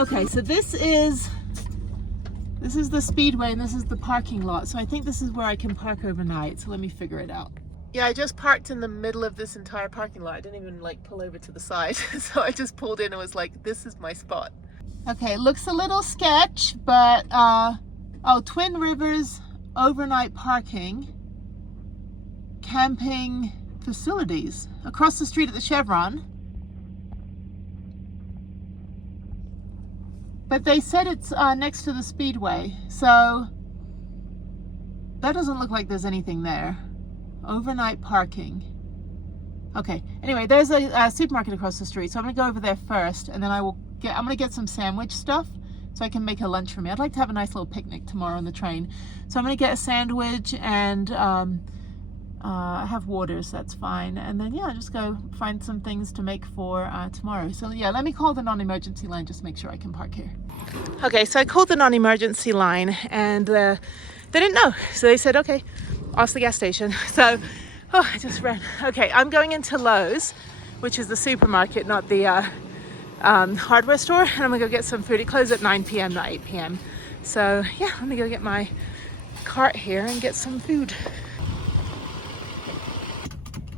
Okay, so this is the speedway and this is the parking lot. So I think this is where I can park overnight. So let me figure it out. Yeah, I just parked in the middle of this entire parking lot. I didn't even like pull over to the side. So I just pulled in and was like, this is my spot. Okay, it looks a little sketch, but oh, Twin Rivers overnight parking, camping facilities across the street at the Chevron. But they said it's next to the speedway, so that doesn't look like there's anything there. Overnight parking. Okay, anyway, there's a supermarket across the street, so I'm gonna go over there first, and then I'm gonna get some sandwich stuff so I can make a lunch for me. I'd like to have a nice little picnic tomorrow on the train. So I'm gonna get a sandwich and I have waters, that's fine. And then yeah, just go find some things to make for tomorrow. So yeah, let me call the non-emergency line just to make sure I can park here. Okay, so I called the non-emergency line and they didn't know. So they said, okay, ask the gas station. So, oh, I just ran. Okay, I'm going into Lowe's, which is the supermarket, not the hardware store. And I'm gonna go get some food. It closes at 9 p.m., not 8 p.m. So yeah, let me go get my cart here and get some food.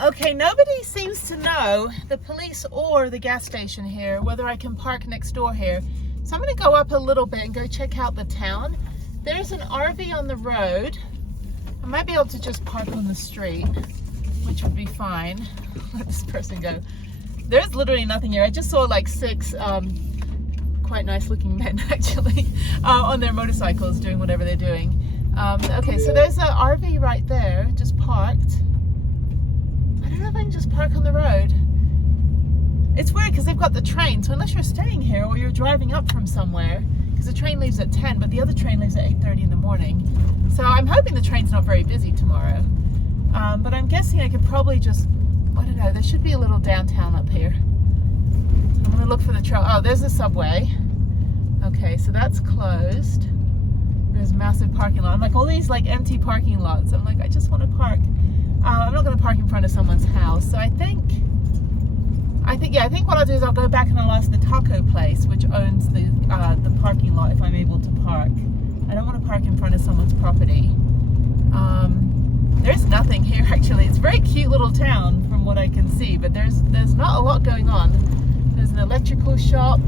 Okay, nobody seems to know, the police or the gas station here, whether I can park next door here. So I'm gonna go up a little bit and go check out the town. There's an RV on the road. I might be able to just park on the street, which would be fine. Let this person go. There's literally nothing here. I just saw like 6 quite nice looking men actually on their motorcycles doing whatever they're doing. Okay, so there's an RV right there, just parked. I don't know if I can just park on the road. It's weird because they've got the train, so unless you're staying here or you're driving up from somewhere, because the train leaves at 10, but the other train leaves at 8:30 in the morning. So I'm hoping the train's not very busy tomorrow. But I'm guessing I could probably just, I don't know, there should be a little downtown up here. I'm gonna look for the trail. Oh, there's a subway. Okay, so that's closed. There's a massive parking lot. I'm like, all these like empty parking lots. I'm like, I just want to park. I'm not going to park in front of someone's house. So I think what I'll do is I'll go back and I'll ask the taco place, which owns the parking lot, if I'm able to park. I don't want to park in front of someone's property. There's nothing here actually. It's a very cute little town from what I can see, but there's not a lot going on. There's an electrical shop,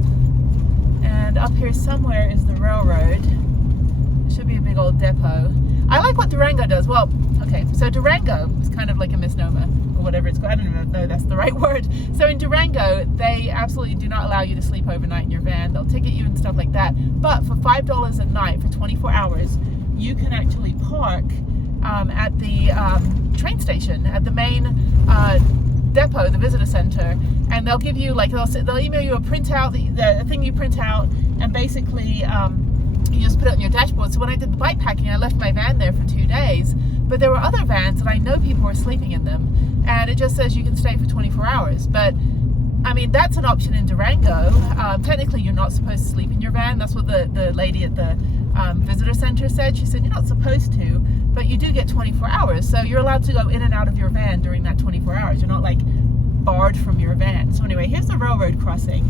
and up here somewhere is the railroad. There should be a big old depot. I like what Durango does. Well, okay, so Durango is kind of like a misnomer, or whatever it's called. I don't even know if that's the right word. So in Durango, they absolutely do not allow you to sleep overnight in your van. They'll ticket you and stuff like that. But for $5 a night for 24 hours, you can actually park at the train station, at the main depot, the visitor center, and they'll give you, like, they'll email you a printout, the thing you print out, and basically you just put it on your dashboard. So when I did the bike packing, I left my van there for 2 days, but there were other vans and I know people were sleeping in them, and it just says you can stay for 24 hours. But I mean, that's an option in Durango. Technically you're not supposed to sleep in your van. That's what the lady at the visitor center said. She said you're not supposed to, but you do get 24 hours. So you're allowed to go in and out of your van during that 24 hours. You're not like barred from your van. So anyway, here's the railroad crossing.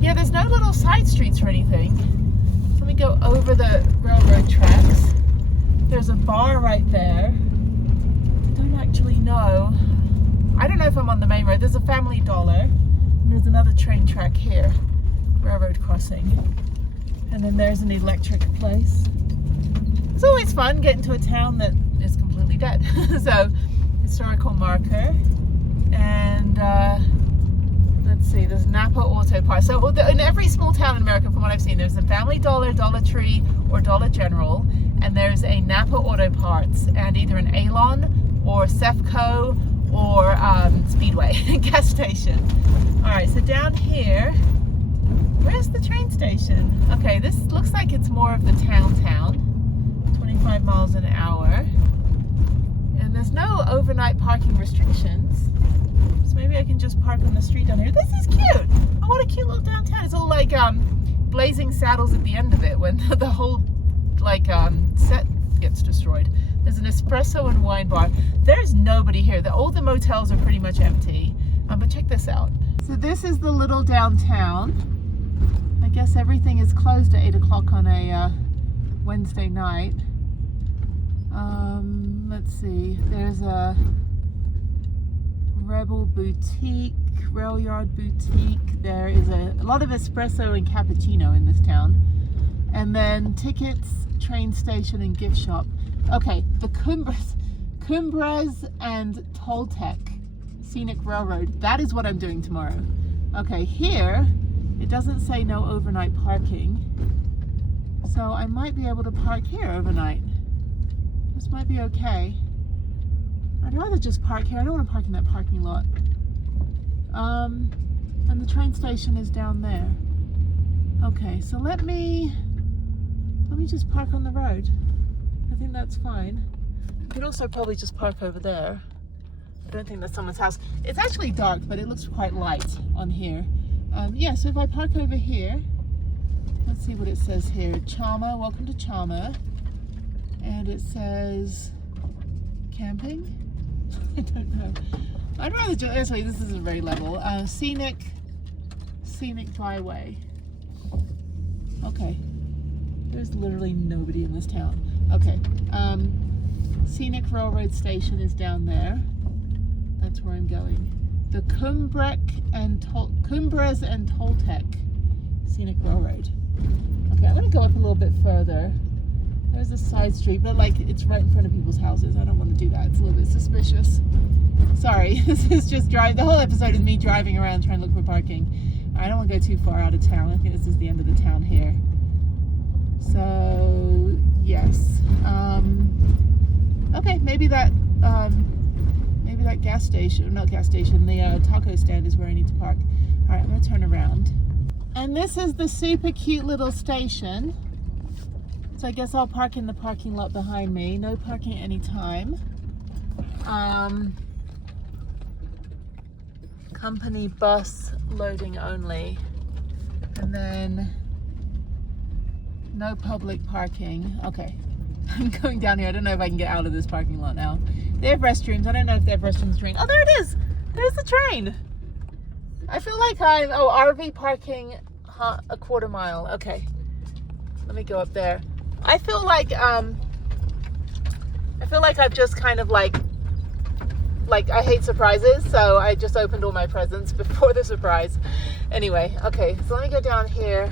Yeah, there's no little side streets or anything. Let me go over the railroad tracks. There's a bar right there. I don't actually know. I don't know if I'm on the main road. There's a Family Dollar. And there's another train track here. Railroad crossing. And then there's an electric place. It's always fun getting to a town that is completely dead. So, historical marker. And let's see, there's Napa Auto Parts. So in every small town in America, from what I've seen, there's a Family Dollar, Dollar Tree, or Dollar General, and there's a Napa Auto Parts, and either an Alon or Sefco or Speedway gas station. All right, so down here, where's the train station? Okay, this looks like it's more of the town, 25 miles an hour, and there's no overnight parking restrictions. Maybe I can just park on the street down here. This is cute. Oh, what a cute little downtown. It's all like Blazing Saddles at the end of it when the whole like set gets destroyed. There's an espresso and wine bar. There's nobody here. All the motels are pretty much empty. But check this out. So this is the little downtown. I guess everything is closed at 8 o'clock on a Wednesday night. Let's see, there's a Rebel Boutique, Rail Yard Boutique. There is a lot of espresso and cappuccino in this town. And then tickets, train station, and gift shop. Okay, the Cumbres and Toltec Scenic Railroad. That is what I'm doing tomorrow. Okay, here, it doesn't say no overnight parking. So I might be able to park here overnight. This might be okay. I'd rather just park here. I don't want to park in that parking lot. And the train station is down there. Okay, so let me just park on the road. I think that's fine. I could also probably just park over there. I don't think that's someone's house. It's actually dark, but it looks quite light on here. Yeah, so if I park over here, let's see what it says here. Chama, welcome to Chama. And it says camping? I don't know. I'd rather just, actually this isn't very level. Scenic byway. Okay. There's literally nobody in this town. Okay. Scenic Railroad Station is down there. That's where I'm going. The Cumbres and Toltec Scenic Railroad. Okay, I'm gonna go up a little bit further. There's a side street, but like it's right in front of people's houses. I don't want to do that. It's a little bit suspicious. Sorry, this is just the whole episode is me driving around trying to look for parking. I don't want to go too far out of town. I think this is the end of the town here. So yes. Okay, maybe that gas station, not gas station, the taco stand is where I need to park. All right, I'm gonna turn around. And this is the super cute little station. So I guess I'll park in the parking lot behind me. No parking anytime. Company bus loading only. And then no public parking. Okay. I'm going down here. I don't know if I can get out of this parking lot now. They have restrooms. I don't know if they have restrooms train. Oh, there it is. There's the train. I feel like RV parking a quarter mile. Okay. Let me go up there. I feel like I've just kind of like I hate surprises, so I just opened all my presents before the surprise. Anyway, okay, so let me go down here.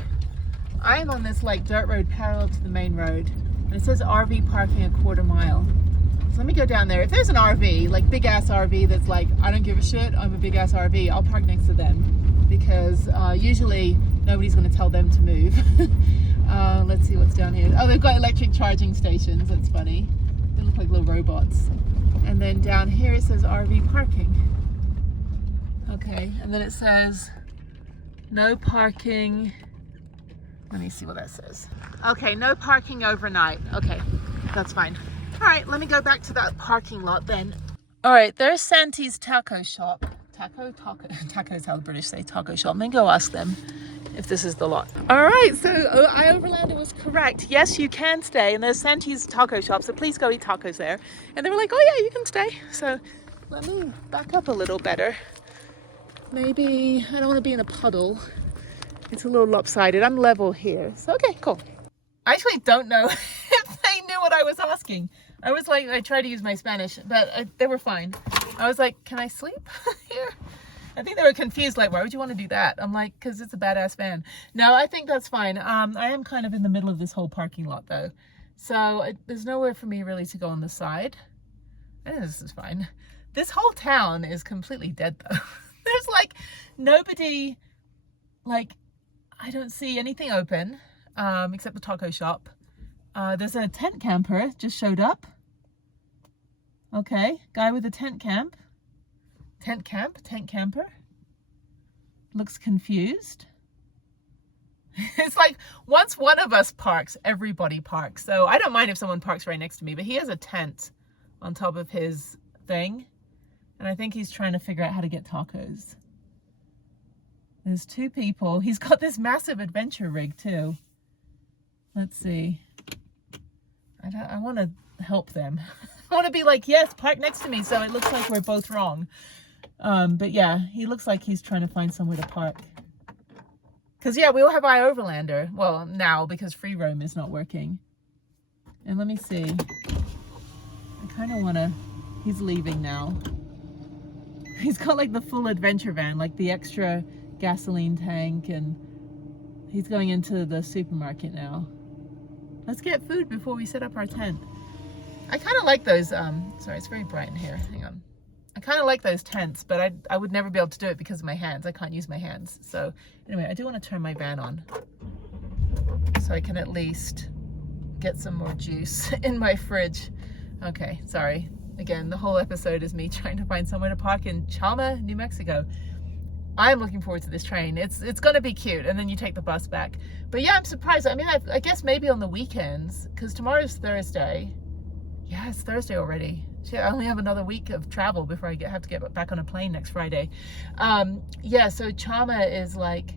I am on this like dirt road parallel to the main road, and it says RV parking a quarter mile. So let me go down there. If there's an RV, like big ass RV that's like, I don't give a shit, I'm a big ass RV, I'll park next to them, because usually nobody's going to tell them to move. Let's see what's down here. Oh, they've got electric charging stations. That's funny. They look like little robots. And then down here it says RV parking. Okay, and then it says no parking. Let me see what that says. Okay, no parking overnight. Okay, that's fine. All right, let me go back to that parking lot then. All right, there's Santi's taco shop. Taco is how the British say taco shop. I'm gonna go ask them if this is the lot. All right, so I Overlander was correct. Yes, you can stay, and there's Santi's taco shop, so please go eat tacos there. And they were like, oh yeah, you can stay. So let me back up a little better. Maybe, I don't want to be in a puddle. It's a little lopsided. I'm level here. So, okay, cool. I actually don't know if they knew what I was asking. I was like, I tried to use my Spanish, but they were fine. I was like, can I sleep here? I think they were confused, like, why would you want to do that? I'm like, because it's a badass van. No, I think that's fine. I am kind of in the middle of this whole parking lot, though. So there's nowhere for me really to go on the side. I think this is fine. This whole town is completely dead, though. There's, like, nobody, like, I don't see anything open, except the taco shop. There's a tent camper just showed up. Okay, guy with a tent camper. Looks confused. It's like once one of us parks, everybody parks. So I don't mind if someone parks right next to me, but he has a tent on top of his thing. And I think he's trying to figure out how to get tacos. There's two people. He's got this massive adventure rig too. Let's see. I want to help them. I want to be like, yes, park next to me, so it looks like we're both wrong. But yeah, he looks like he's trying to find somewhere to park. Because, yeah, we will have iOverlander. Well, now, because free roam is not working. And let me see. I kind of want to... He's leaving now. He's got, like, the full adventure van, like the extra gasoline tank, and he's going into the supermarket now. Let's get food before we set up our tent. I kind of like those, sorry, it's very bright in here. Hang on. I kind of like those tents, but I would never be able to do it because of my hands. I can't use my hands. So anyway, I do want to turn my van on so I can at least get some more juice in my fridge. Okay, sorry. Again, the whole episode is me trying to find somewhere to park in Chama, New Mexico. I'm looking forward to this train. It's going to be cute, and then you take the bus back. But yeah, I'm surprised. I mean, I guess maybe on the weekends, because tomorrow's Thursday. Yeah, it's Thursday already. Shit, I only have another week of travel before I have to get back on a plane next Friday. Yeah, so Chama is like,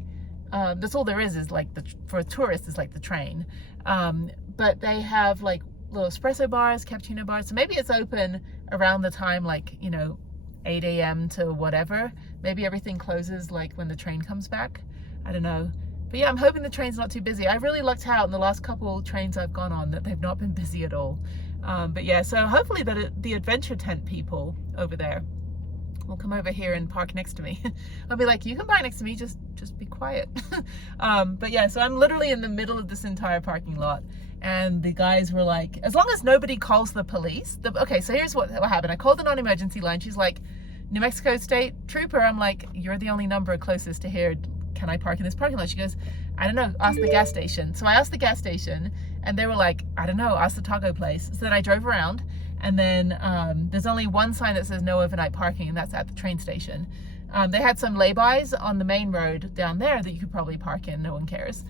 that's all there is like, for a tourist, is like the train. But they have like little espresso bars, cappuccino bars. So maybe it's open around the time, like, you know, 8 a.m. to whatever. Maybe everything closes like when the train comes back. I don't know. But yeah, I'm hoping the train's not too busy. I really lucked out in the last couple trains I've gone on that they've not been busy at all. But yeah, so hopefully the adventure tent people over there will come over here and park next to me. I'll be like, you can park next to me, just be quiet. But yeah, so I'm literally in the middle of this entire parking lot. And the guys were like, as long as nobody calls the police. Okay, so here's what happened. I called the non-emergency line. She's like, New Mexico State Trooper. I'm like, you're the only number closest to here. Can I park in this parking lot? She goes, I don't know, ask the gas station. So I asked the gas station, and they were like, I don't know, ask the taco place. So then I drove around, and then there's only one sign that says no overnight parking, and that's at the train station. They had some laybys on the main road down there that you could probably park in, no one cares.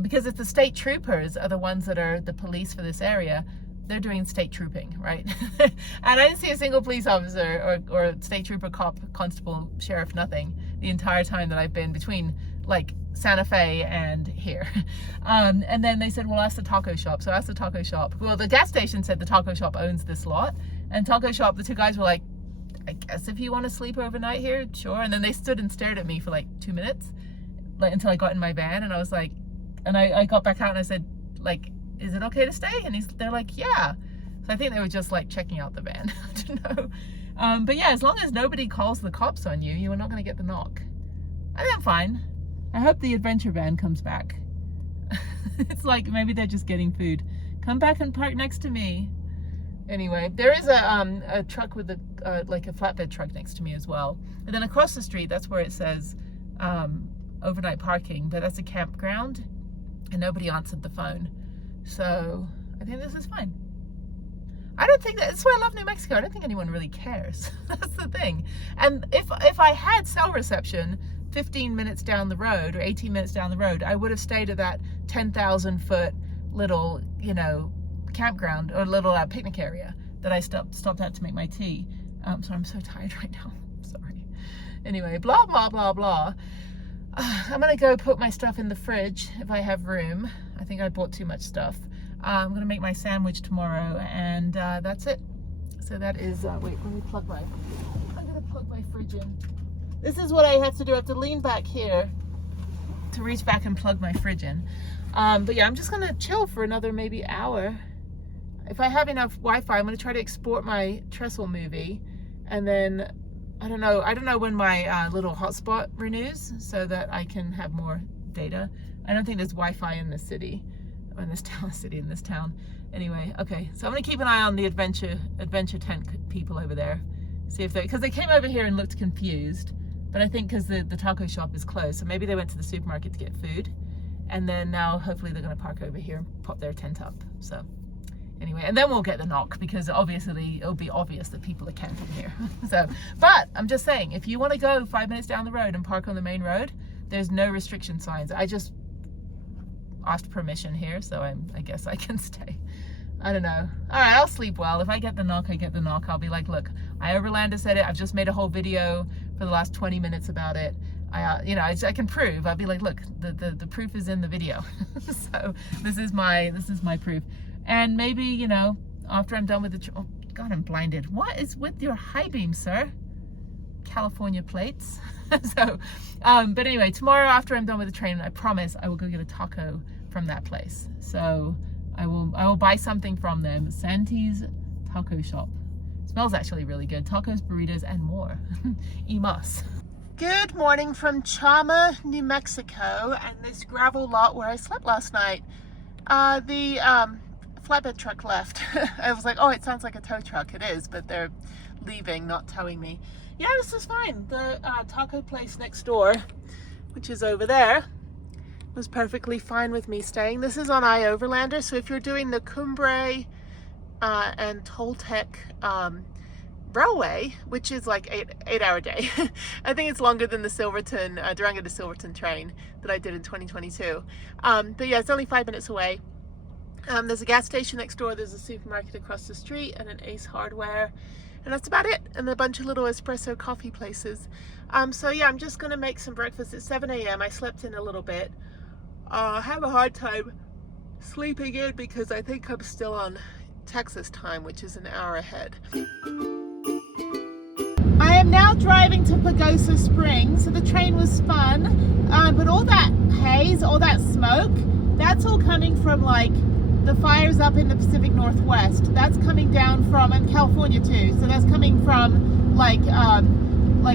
Because if the state troopers are the ones that are the police for this area, they're doing state trooping, right? And I didn't see a single police officer or state trooper, cop, constable, sheriff, nothing the entire time that I've been between like Santa Fe and here. And then they said, well, ask the taco shop. So I asked the taco shop. Well, the gas station said the taco shop owns this lot. And taco shop, the two guys were like, I guess if you want to sleep overnight here, sure. And then they stood and stared at me for like 2 minutes, like until I got in my van. And I was like, and I got back out and I said, like, is it okay to stay? And they're like, yeah. So I think they were just like checking out the van. I don't know. But yeah, as long as nobody calls the cops on you, you are not going to get the knock. I think I'm fine. I hope the adventure van comes back. It's like maybe they're just getting food. Come back and park next to me. Anyway, there is a truck with like a flatbed truck next to me as well. And then across the street, that's where it says overnight parking, but that's a campground, and nobody answered the phone. So I think this is fine. I don't think that's why I love New Mexico. I don't think anyone really cares. That's the thing. And if I had cell reception 15 minutes down the road or 18 minutes down the road, I would have stayed at that 10,000 foot little, you know, campground or little picnic area that I stopped at to make my tea. So I'm so tired right now. Sorry. Anyway, blah, blah, blah, blah. I'm going to go put my stuff in the fridge if I have room. I think I bought too much stuff. I'm going to make my sandwich tomorrow, and that's it. So that is, wait, let me plug I'm going to plug my fridge in. This is what I have to do. I have to lean back here to reach back and plug my fridge in. But yeah, I'm just going to chill for another maybe hour. If I have enough Wi-Fi, I'm going to try to export my trestle movie, and then I don't know when my little hotspot renews so that I can have more data. I don't think there's Wi-Fi in this city, or in this town, Anyway, okay, so I'm gonna keep an eye on the adventure tent people over there. See if because they came over here and looked confused, but I think because the taco shop is closed, so maybe they went to the supermarket to get food, and then now hopefully they're gonna park over here and pop their tent up. So anyway, and then we'll get the knock, because obviously it'll be obvious that people are camping here. So, but I'm just saying, if you want to go 5 minutes down the road and park on the main road, there's no restriction signs. I just asked permission here, so I guess I can stay. I don't know. All right, I'll sleep well. If I get the knock, I get the knock. I'll be like, look, iOverlander said it. I've just made a whole video for the last 20 minutes about it. I can prove. I'll be like, look, the proof is in the video. So this is my proof. And maybe, you know, after I'm done with oh God, I'm blinded. What is with your high beam, sir? California plates. So, but anyway, tomorrow after I'm done with the training, I promise I will go get a taco from that place. So I will buy something from them. Santi's Taco Shop. Smells actually really good. Tacos, burritos, and more. Imas. Good morning from Chama, New Mexico, and this gravel lot where I slept last night. The flatbed truck left. I was like, oh, it sounds like a tow truck. It is, but they're leaving, not towing me. Yeah, this is fine. The taco place next door, which is over there, was perfectly fine with me staying. This is on I-Overlander, so if you're doing the Cumbre and Toltec railway, which is like eight-hour day. I think it's longer than the Silverton, Durango to Silverton train that I did in 2022. But yeah, it's only 5 minutes away. There's a gas station next door, there's a supermarket across the street, and an Ace Hardware. And that's about it, and a bunch of little espresso coffee places. So yeah, I'm just gonna make some breakfast at 7 a.m. I slept in a little bit. I have a hard time sleeping in because I think I'm still on Texas time, which is an hour ahead. I am now driving to Pagosa Springs. So the train was fun, but all that haze, all that smoke, that's all coming from like the fires up in the Pacific Northwest. That's coming down from, and California too. So that's coming from like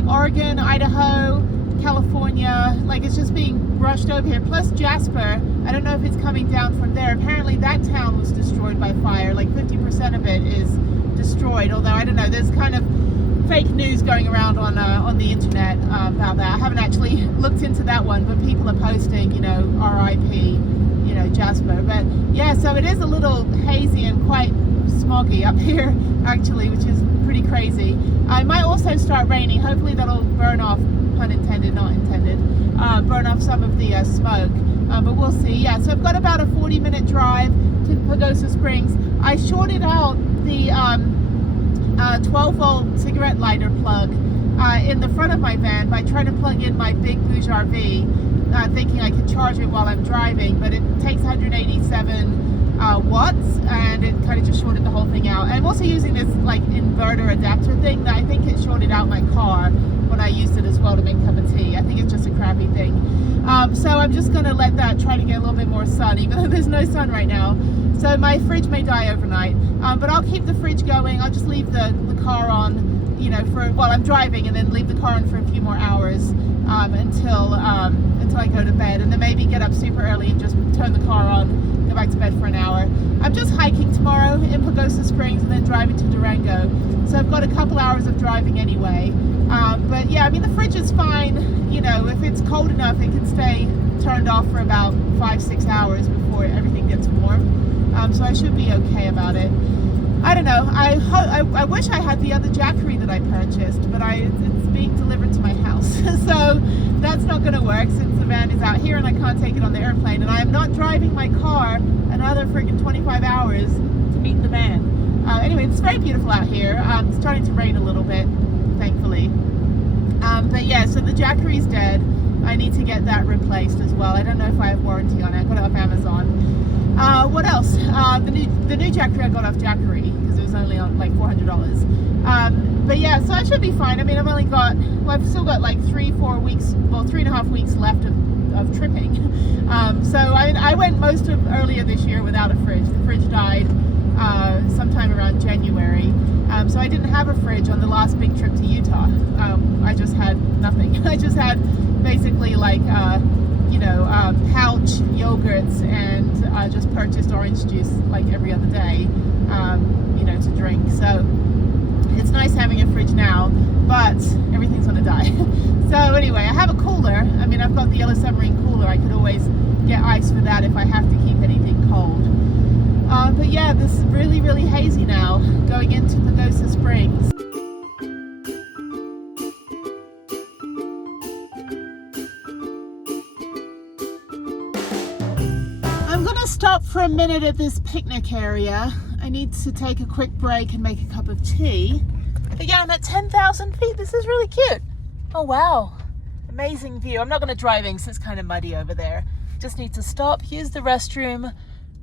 Oregon, Idaho, California. Like it's just being rushed over here. Plus Jasper, I don't know if it's coming down from there. Apparently that town was destroyed by fire. Like 50% of it is destroyed. Although I don't know, there's kind of fake news going around on the internet about that. I haven't actually looked into that one, but people are posting, you know, RIP. You know, Jasper. But yeah, so it is a little hazy and quite smoggy up here actually, which is pretty crazy. It might also start raining. Hopefully that'll burn off, pun intended, not intended, burn off some of the smoke, but we'll see. Yeah, so I've got about a 40-minute drive to Pagosa Springs. I shorted out the 12-volt cigarette lighter plug in the front of my van by trying to plug in my big Bouge RV, thinking I could charge it while I'm driving, but it takes 187 watts, and it kind of just shorted the whole thing out. And I'm also using this like inverter adapter thing that I think it shorted out my car when I used it as well to make a cup of tea. I think it's just a crappy thing. So I'm just going to let that try to get a little bit more sun, even though there's no sun right now. So my fridge may die overnight, but I'll keep the fridge going. I'll just leave the car on, you know, for while I'm driving, and then leave the car on for a few more hours until I go to bed, and then maybe get up super early and just turn the car on, go back to bed for an hour. I'm just hiking tomorrow in Pagosa Springs and then driving to Durango, so I've got a couple hours of driving anyway. But yeah, I mean the fridge is fine. You know, if it's cold enough, it can stay turned off for about 5-6 hours before everything gets warm. So I should be okay about it. I don't know. I wish I had the other Jackery that I purchased, but it's being delivered to my house. So that's not going to work since the van is out here and I can't take it on the airplane. And I am not driving my car another freaking 25 hours to meet the van. Anyway, it's very beautiful out here. It's starting to rain a little bit, thankfully. But yeah, so the Jackery's dead. I need to get that replaced as well. I don't know if I have warranty on it. I got it off Amazon. What else? The new Jackery I got off Jackery because it was only on like $400. But yeah, so I should be fine. I mean, I've still got like 3-4 weeks, well, 3.5 weeks left of tripping. So I went most of earlier this year without a fridge. The fridge died sometime around January. So I didn't have a fridge on the last big trip to Utah. I just had nothing. I just had basically like pouch yogurts, and just purchased orange juice like every other day, to drink. So it's nice having a fridge now, but everything's gonna die. So anyway, I have a cooler. I mean, I've got the Yellow Submarine cooler. I could always get ice for that if I have to keep anything cold. But yeah, this is really, really hazy now going into Pagosa Springs. I'm gonna stop for a minute at this picnic area. I need to take a quick break and make a cup of tea. But yeah, I'm at 10,000 feet. This is really cute. Oh wow, amazing view. I'm not gonna drive in because it's kind of muddy over there. Just need to stop, use the restroom,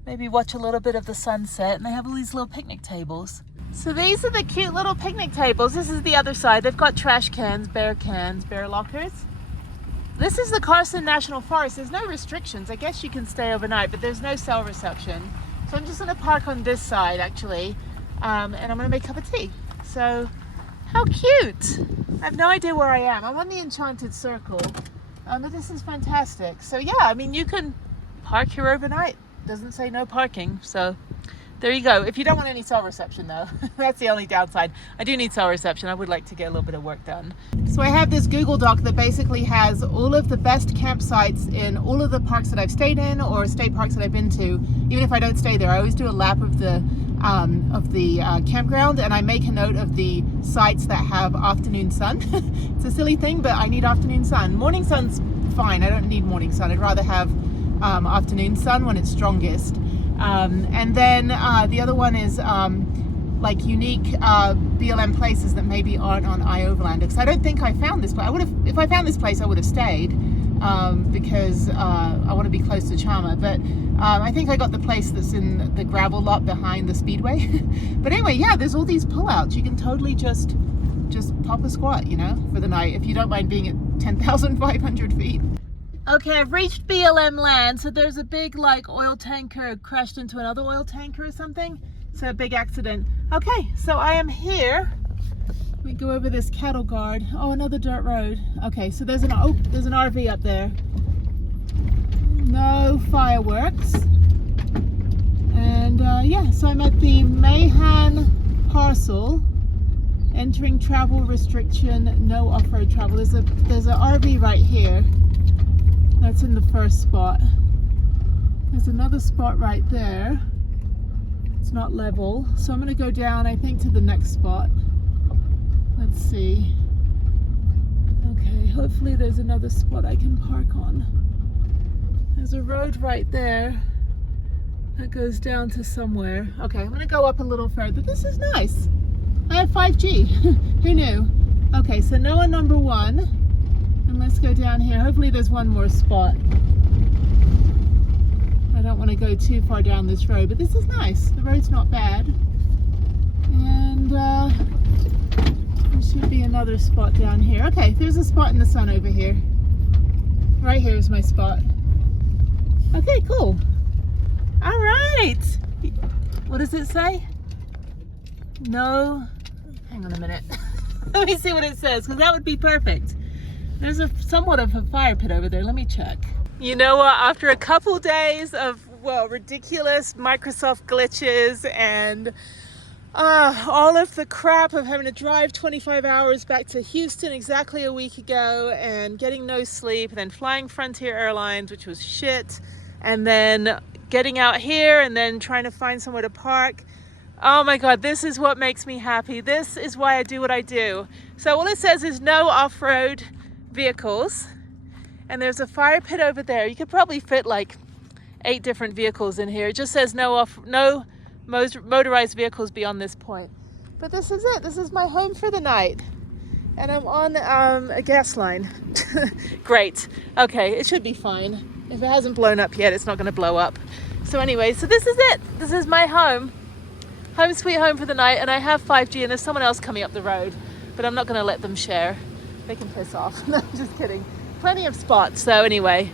maybe watch a little bit of the sunset, and they have all these little picnic tables. So these are the cute little picnic tables. This is the other side. They've got trash cans, bear lockers. This is the Carson National Forest. There's no restrictions. I guess you can stay overnight, but there's no cell reception. So I'm just gonna park on this side actually, and I'm gonna make a cup of tea. So, how cute. I have no idea where I am. I'm on the Enchanted Circle, but this is fantastic. So yeah, I mean, you can park here overnight. Doesn't say no parking, so there you go. If you don't want any cell reception though, that's the only downside. I do need cell reception. I would like to get a little bit of work done. So I have this Google Doc that basically has all of the best campsites in all of the parks that I've stayed in or state parks that I've been to. Even if I don't stay there, I always do a lap of the campground, and I make a note of the sites that have afternoon sun. It's a silly thing, but I need afternoon sun. Morning sun's fine. I don't need morning sun. I'd rather have afternoon sun when it's strongest. And then the other one is like unique BLM places that maybe aren't on iOverlander, because I don't think I found this place. I would have, if I found this place, I would have stayed because I want to be close to Chama. But I think I got the place that's in the gravel lot behind the speedway. But anyway, yeah, there's all these pullouts. You can totally just pop a squat, you know, for the night if you don't mind being at 10,500 feet. Okay, I've reached BLM land. So there's a big like oil tanker crashed into another oil tanker or something. So a big accident. Okay, so I am here. We go over this cattle guard. Oh, another dirt road. Okay, so there's an RV up there. No fireworks. And yeah, so I'm at the Mahan parcel. Entering travel restriction, no off-road travel. There's a RV right here. That's in the first spot. There's another spot right there. It's not level, so I'm going to go down, I think, to the next spot. Let's see. Okay, hopefully there's another spot I can park on. There's a road right there that goes down to somewhere. Okay, I'm going to go up a little further. This is nice. I have 5G. Who knew? Okay, so Noah number 1. And let's go down here. Hopefully there's one more spot. I don't want to go too far down this road, but this is nice. The road's not bad. And there should be another spot down here. Okay, there's a spot in the sun over here. Right here is my spot. Okay, cool. All right. What does it say? No. Hang on a minute. Let me see what it says, because that would be perfect. There's somewhat of a fire pit over there. Let me check. You know what? After a couple days of, well, ridiculous Microsoft glitches and all of the crap of having to drive 25 hours back to Houston exactly a week ago and getting no sleep, and then flying Frontier Airlines, which was shit, and then getting out here and then trying to find somewhere to park. Oh my God, this is what makes me happy. This is why I do what I do. So all it says is no off-road vehicles, and there's a fire pit over there. You could probably fit like 8 different vehicles in here. It just says no motorized vehicles beyond this point. But this is it. This is my home for the night, and I'm on a gas line. Great. Okay, it should be fine. If it hasn't blown up yet, it's not going to blow up. So anyway, so this is it. This is my home sweet home for the night, and I have 5G, and there's someone else coming up the road, but I'm not going to let them share. They can piss off. No, I'm just kidding. Plenty of spots. So anyway,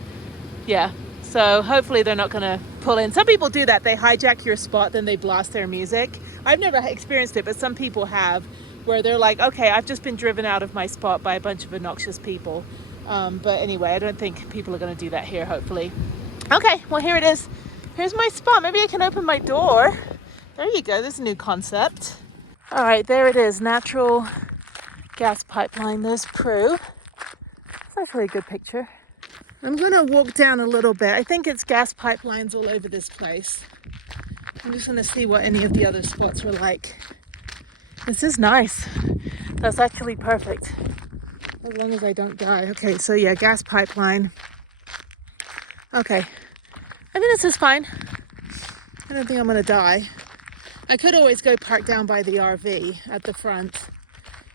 yeah. So hopefully they're not going to pull in. Some people do that. They hijack your spot, then they blast their music. I've never experienced it, but some people have, where they're like, okay, I've just been driven out of my spot by a bunch of obnoxious people. But anyway, I don't think people are going to do that here, hopefully. Okay, well, here it is. Here's my spot. Maybe I can open my door. There you go. There's a new concept. All right, there it is. Natural gas pipeline. There's Prue. It's actually a good picture. I'm going to walk down a little bit. I think it's gas pipelines all over this place. I'm just going to see what any of the other spots were like. This is nice. That's actually perfect. As long as I don't die. Okay, so yeah, gas pipeline. Okay. I think this is fine. I don't think I'm going to die. I could always go park down by the RV at the front.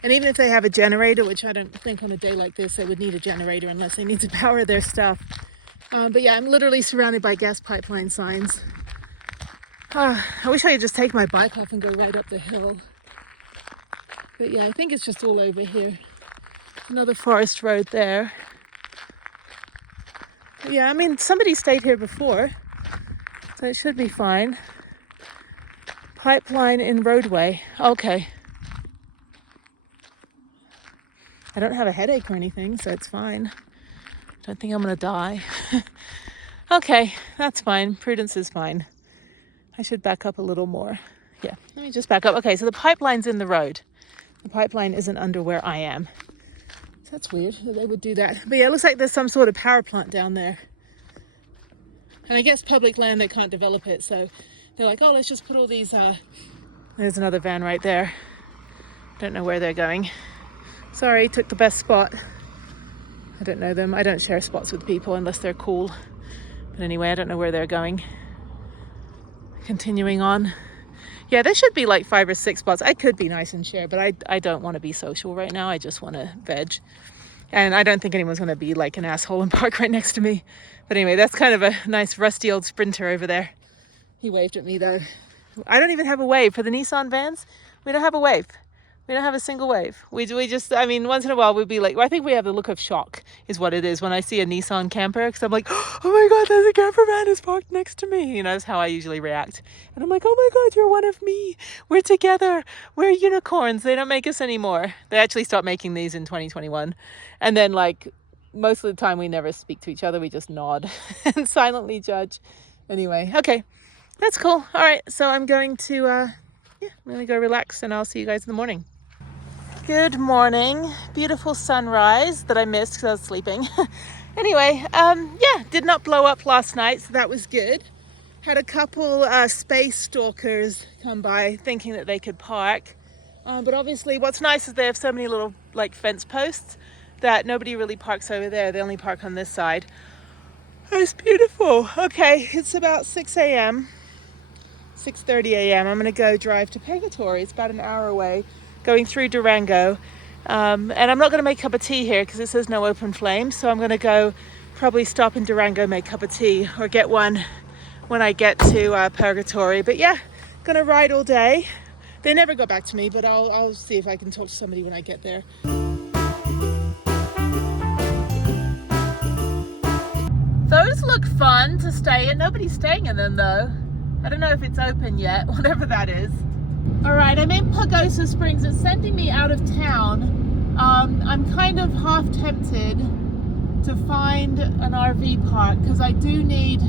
And even if they have a generator, which I don't think on a day like this they would need a generator unless they need to power their stuff. But yeah, I'm literally surrounded by gas pipeline signs. I wish I could just take my bike off and go right up the hill. But yeah, I think it's just all over here. Another forest road there. But yeah, I mean, somebody stayed here before, so it should be fine. Pipeline in roadway. Okay. I don't have a headache or anything, so it's fine. Don't think I'm gonna die. Okay, that's fine. Prudence is fine. I should back up a little more. Yeah, let me just back up. Okay, so the pipeline's in the road. The pipeline isn't under where I am. So that's weird that they would do that. But yeah, it looks like there's some sort of power plant down there. And I guess public land, they can't develop it. So they're like, oh, let's just put all these... There's another van right there. Don't know where they're going. Sorry, took the best spot. I don't know them. I don't share spots with people unless they're cool. But anyway, I don't know where they're going. Continuing on. Yeah, there should be like 5 or 6 spots. I could be nice and share, but I don't want to be social right now. I just want to veg. And I don't think anyone's going to be like an asshole and park right next to me. But anyway, that's kind of a nice rusty old Sprinter over there. He waved at me though. I don't even have a wave for the Nissan vans. We don't have a wave. We don't have a single wave. We just, I mean, once in a while we'd be like, well, I think we have the look of shock is what it is when I see a Nissan camper. Because I'm like, oh my God, there's a camper van is parked next to me. You know, that's how I usually react. And I'm like, oh my God, you're one of me. We're together. We're unicorns. They don't make us anymore. They actually stopped making these in 2021. And then like most of the time we never speak to each other. We just nod and silently judge. Anyway, okay, that's cool. All right, so I'm going to, I'm going to go relax and I'll see you guys in the morning. Good morning. Beautiful sunrise that I missed because I was sleeping. Anyway, yeah, did not blow up last night, so that was good. Had a couple space stalkers come by thinking that they could park. But obviously what's nice is they have so many little like fence posts that nobody really parks over there. They only park on this side. It's beautiful. Okay, it's about 6 a.m. 6:30 a.m. I'm gonna go drive to Purgatory. It's about an hour away, going through Durango. And I'm not gonna make a cup of tea here because it says no open flame. So I'm gonna go probably stop in Durango, make a cup of tea or get one when I get to Purgatory. But yeah, gonna ride all day. They never got back to me, but I'll see if I can talk to somebody when I get there. Those look fun to stay in. Nobody's staying in them though. I don't know if it's open yet, whatever that is. All right, I'm in Pagosa Springs. It's sending me out of town. I'm kind of half tempted to find an RV park because I do need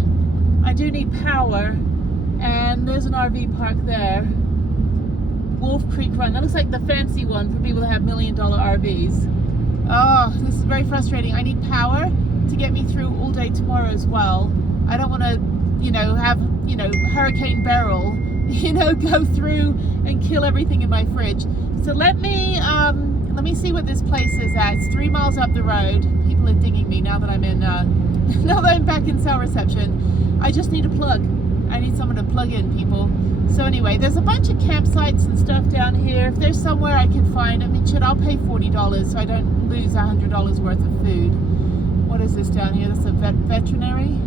power, and there's an RV park there. Wolf Creek Run. That looks like the fancy one for people that have $1 million RVs. Oh, this is very frustrating. I need power to get me through all day tomorrow as well. I don't want to, have, Hurricane Beryl, go through and kill everything in my fridge. So let me see what this place is at. It's 3 miles up the road. People are dinging me now that I'm in, now that I'm back in cell reception. I just need a plug. I need someone to plug in, people. So anyway, there's a bunch of campsites and stuff down here. If there's somewhere I can find, I'll pay $40 so I don't lose $100 worth of food. What is this down here? That's a veterinary?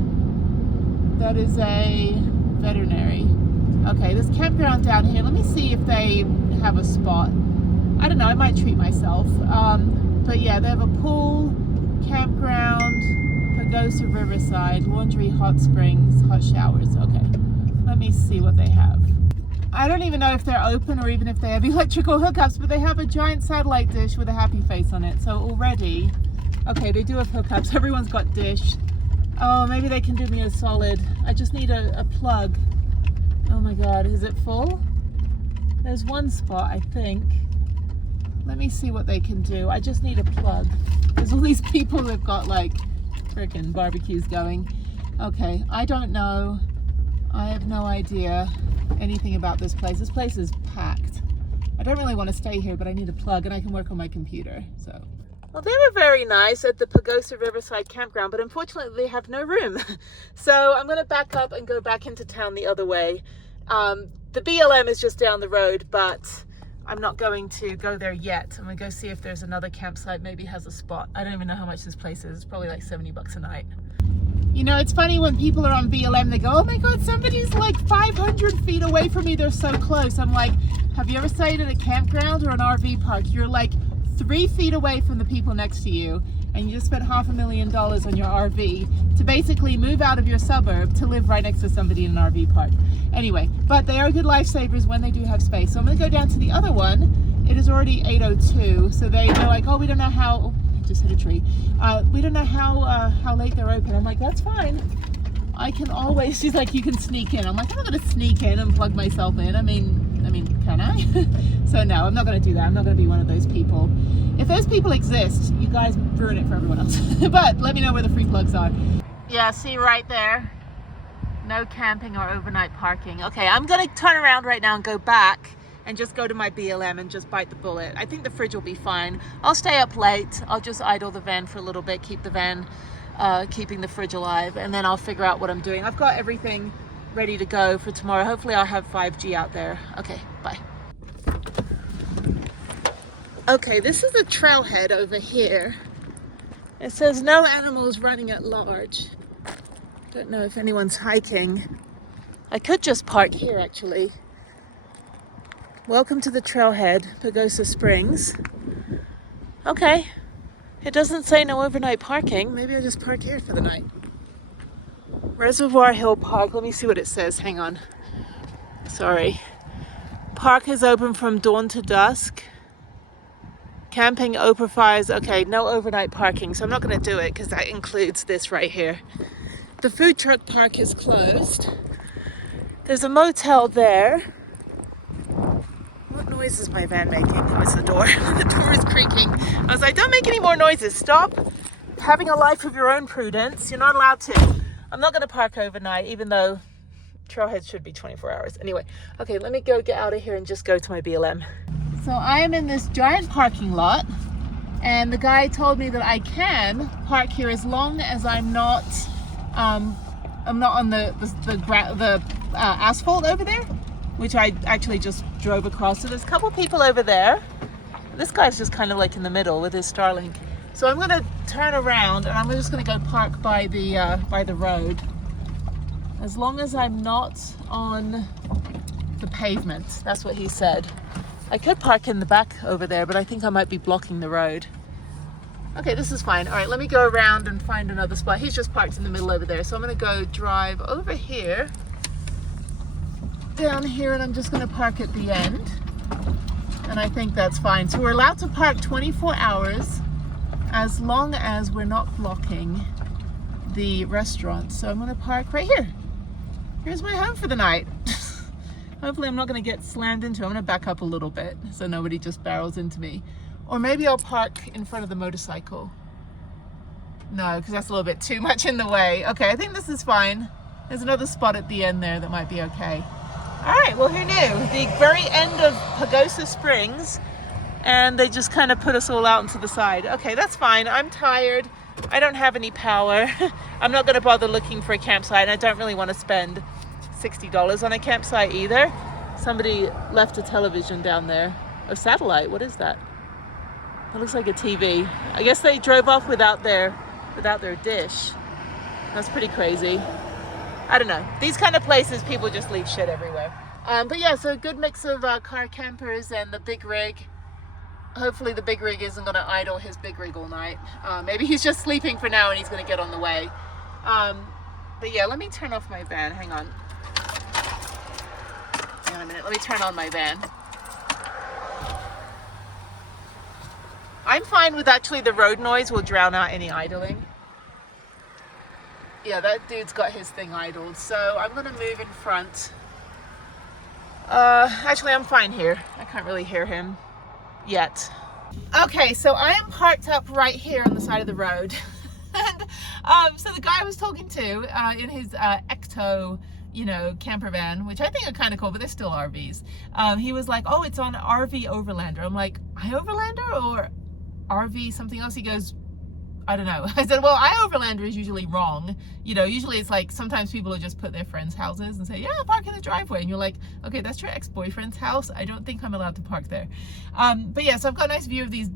That is a veterinary. Okay, there's campground down here. Let me see if they have a spot. I don't know, I might treat myself. But yeah, they have a pool, campground, Pagosa Riverside, laundry, hot springs, hot showers. Okay, let me see what they have. I don't even know if they're open or even if they have electrical hookups, but they have a giant satellite dish with a happy face on it. So already, okay, they do have hookups. Everyone's got dish. Oh, maybe they can do me a solid. I just need a plug. Oh my God, is it full? There's one spot, I think. Let me see what they can do. I just need a plug. There's all these people that've got like frickin' barbecues going. Okay, I don't know. I have no idea anything about this place. This place is packed. I don't really want to stay here, but I need a plug and I can work on my computer, so. Well, they were very nice at the Pagosa Riverside Campground, but unfortunately they have no room. So I'm going to back up and go back into town the other way. The BLM is just down the road, but I'm not going to go there yet. I'm going to go see if there's another campsite, maybe has a spot. I don't even know how much this place is. It's probably like $70 a night. You know, it's funny when people are on BLM, they go, oh my God, somebody's like 500 feet away from me. They're so close. I'm like, have you ever stayed at a campground or an RV park? You're like 3 feet away from the people next to you, and you just spent $500,000 on your RV to basically move out of your suburb to live right next to somebody in an RV park. Anyway, but they are good lifesavers when they do have space. So I'm gonna go down to the other one. It is already 8:02, so they're like, oh, we don't know how, just hit a tree. We don't know how late they're open. I'm like, that's fine. I can always, she's like, you can sneak in. I'm like, I'm not gonna sneak in and plug myself in. I mean, can I? So no, I'm not gonna do that. I'm not gonna be one of those people. If those people exist, you guys ruin it for everyone else. But let me know where the free plugs are. Yeah, see right there. No camping or overnight parking. Okay, I'm gonna turn around right now and go back and just go to my BLM and just bite the bullet. I think the fridge will be fine. I'll stay up late. I'll just idle the van for a little bit, keep the van, keeping the fridge alive, and then I'll figure out what I'm doing. I've got everything ready to go for tomorrow. Hopefully I'll have 5G out there. Okay, bye. Okay, this is a trailhead over here. It says no animals running at large. Don't know if anyone's hiking. I could just park here actually. Welcome to the trailhead, Pagosa Springs. Okay, it doesn't say no overnight parking. Maybe I'll just park here for the night. Reservoir Hill Park, let me see what it says, hang on. Sorry. Park is open from dawn to dusk. Camping overflies, okay, no overnight parking, so I'm not gonna do it because that includes this right here. The food truck park is closed. There's a motel there. What noise is my van making? Oh, it's the door. The door is creaking. I was like, don't make any more noises. Stop having a life of your own, Prudence. You're not allowed to. I'm not gonna park overnight, even though trailheads should be 24 hours. Anyway, okay, let me go get out of here and just go to my BLM. So I am in this giant parking lot, and the guy told me that I can park here as long as I'm not on the asphalt over there, which I actually just drove across. So there's a couple people over there. This guy's just kind of like in the middle with his Starlink. So I'm gonna turn around and I'm just gonna go park by the road, as long as I'm not on the pavement. That's what he said. I could park in the back over there, but I think I might be blocking the road. Okay, this is fine. All right, let me go around and find another spot. He's just parked in the middle over there. So I'm gonna go drive over here, down here, and I'm just gonna park at the end. And I think that's fine. So we're allowed to park 24 hours as long as we're not blocking the restaurant. So I'm gonna park right here. Here's my home for the night. Hopefully I'm not gonna get slammed into. I'm gonna back up a little bit so nobody just barrels into me. Or maybe I'll park in front of the motorcycle. No, because that's a little bit too much in the way. Okay, I think this is fine. There's another spot at the end there that might be okay. All right, well, who knew? The very end of Pagosa Springs, and they just kind of put us all out into the side. Okay, that's fine. I'm tired. I don't have any power. I'm not gonna bother looking for a campsite. I don't really want to spend $60 on a campsite either. Somebody left a television down there. A satellite, what is that? It looks like a TV. I guess they drove off without their dish. That's pretty crazy. I don't know. These kind of places, people just leave shit everywhere. But yeah, so a good mix of car campers and the big rig. Hopefully the big rig isn't gonna idle his big rig all night. Maybe he's just sleeping for now and he's gonna get on the way. But yeah, let me turn off my van, hang on. Hang on a minute, let me turn on my van. I'm fine with actually the road noise will drown out any idling. Yeah, that dude's got his thing idled, so I'm gonna move in front. Actually I'm fine here. I can't really hear him yet. Okay, so I am parked up right here on the side of the road. And so the guy I was talking to in his Ecto, camper van, which I think are kind of cool, but they're still RVs. He was like, oh, it's on RV Overlander. I'm like, iOverlander or RV something else? He goes, I don't know. I said, well, iOverlander is usually wrong. Usually it's like sometimes people will just put their friends' houses and say, yeah, park in the driveway. And you're like, okay, that's your ex-boyfriend's house. I don't think I'm allowed to park there. But yeah, so I've got a nice view of these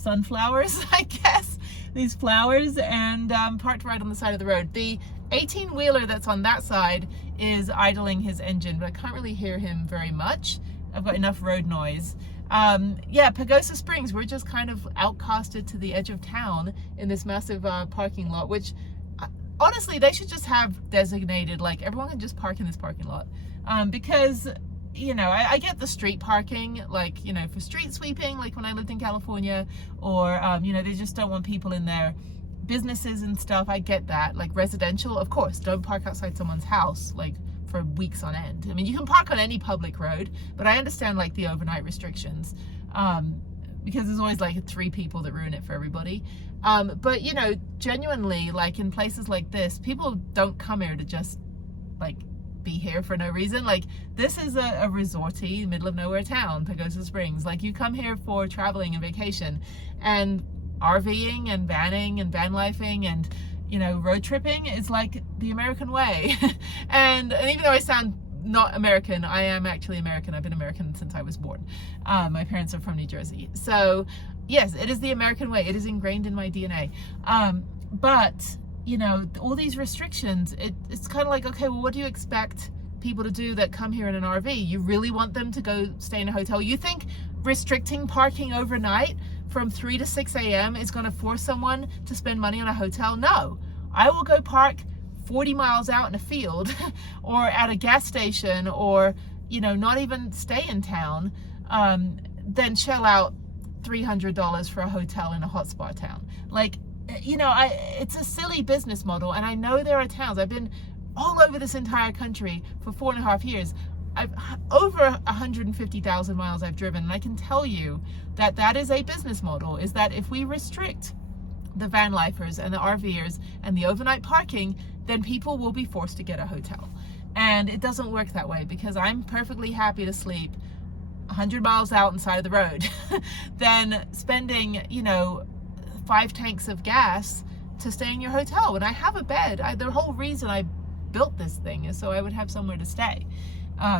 sunflowers, I guess. these flowers, and parked right on the side of the road. The 18-wheeler that's on that side is idling his engine, but I can't really hear him very much. I've got enough road noise. Yeah, Pagosa Springs, we're just kind of outcasted to the edge of town in this massive parking lot, which honestly, they should just have designated, like, everyone can just park in this parking lot. Because, you know, I get the street parking, like, you know, for street sweeping, like when I lived in California, or, you know, they just don't want people in their businesses and stuff. I get that. Like residential, of course, don't park outside someone's house, like, for weeks on end. I mean, you can park on any public road, but I understand, like, the overnight restrictions, because there's always, like, 3 people that ruin it for everybody. But, you know, genuinely, like, in places like this, people don't come here to just, like, be here for no reason. Like, this is a resorty, middle of nowhere town, Pagosa Springs. Like, you come here for traveling and vacation, and RVing and vanning and van lifing and, you know, road tripping is like the American way. and even though I sound not American, I am actually American. I've been American since I was born. My parents are from New Jersey. So yes, it is the American way. It is ingrained in my DNA. But, you know, all these restrictions, it's kind of like, okay, well, what do you expect people to do that come here in an RV? You really want them to go stay in a hotel? You think restricting parking overnight from 3 to 6 a.m. is going to force someone to spend money on a hotel? No. I will go park 40 miles out in a field or at a gas station, or, you know, not even stay in town, then shell out $300 for a hotel in a hotspot town. Like, you know, it's a silly business model, and I know there are towns. I've been all over this entire country for 4.5 years. I've over 150,000 miles I've driven, and I can tell you that that is a business model, is that if we restrict the van lifers and the RVers and the overnight parking, then people will be forced to get a hotel. And it doesn't work that way, because I'm perfectly happy to sleep 100 miles out inside of the road than spending, you know, 5 tanks of gas to stay in your hotel. When I have a bed, the whole reason I built this thing is so I would have somewhere to stay.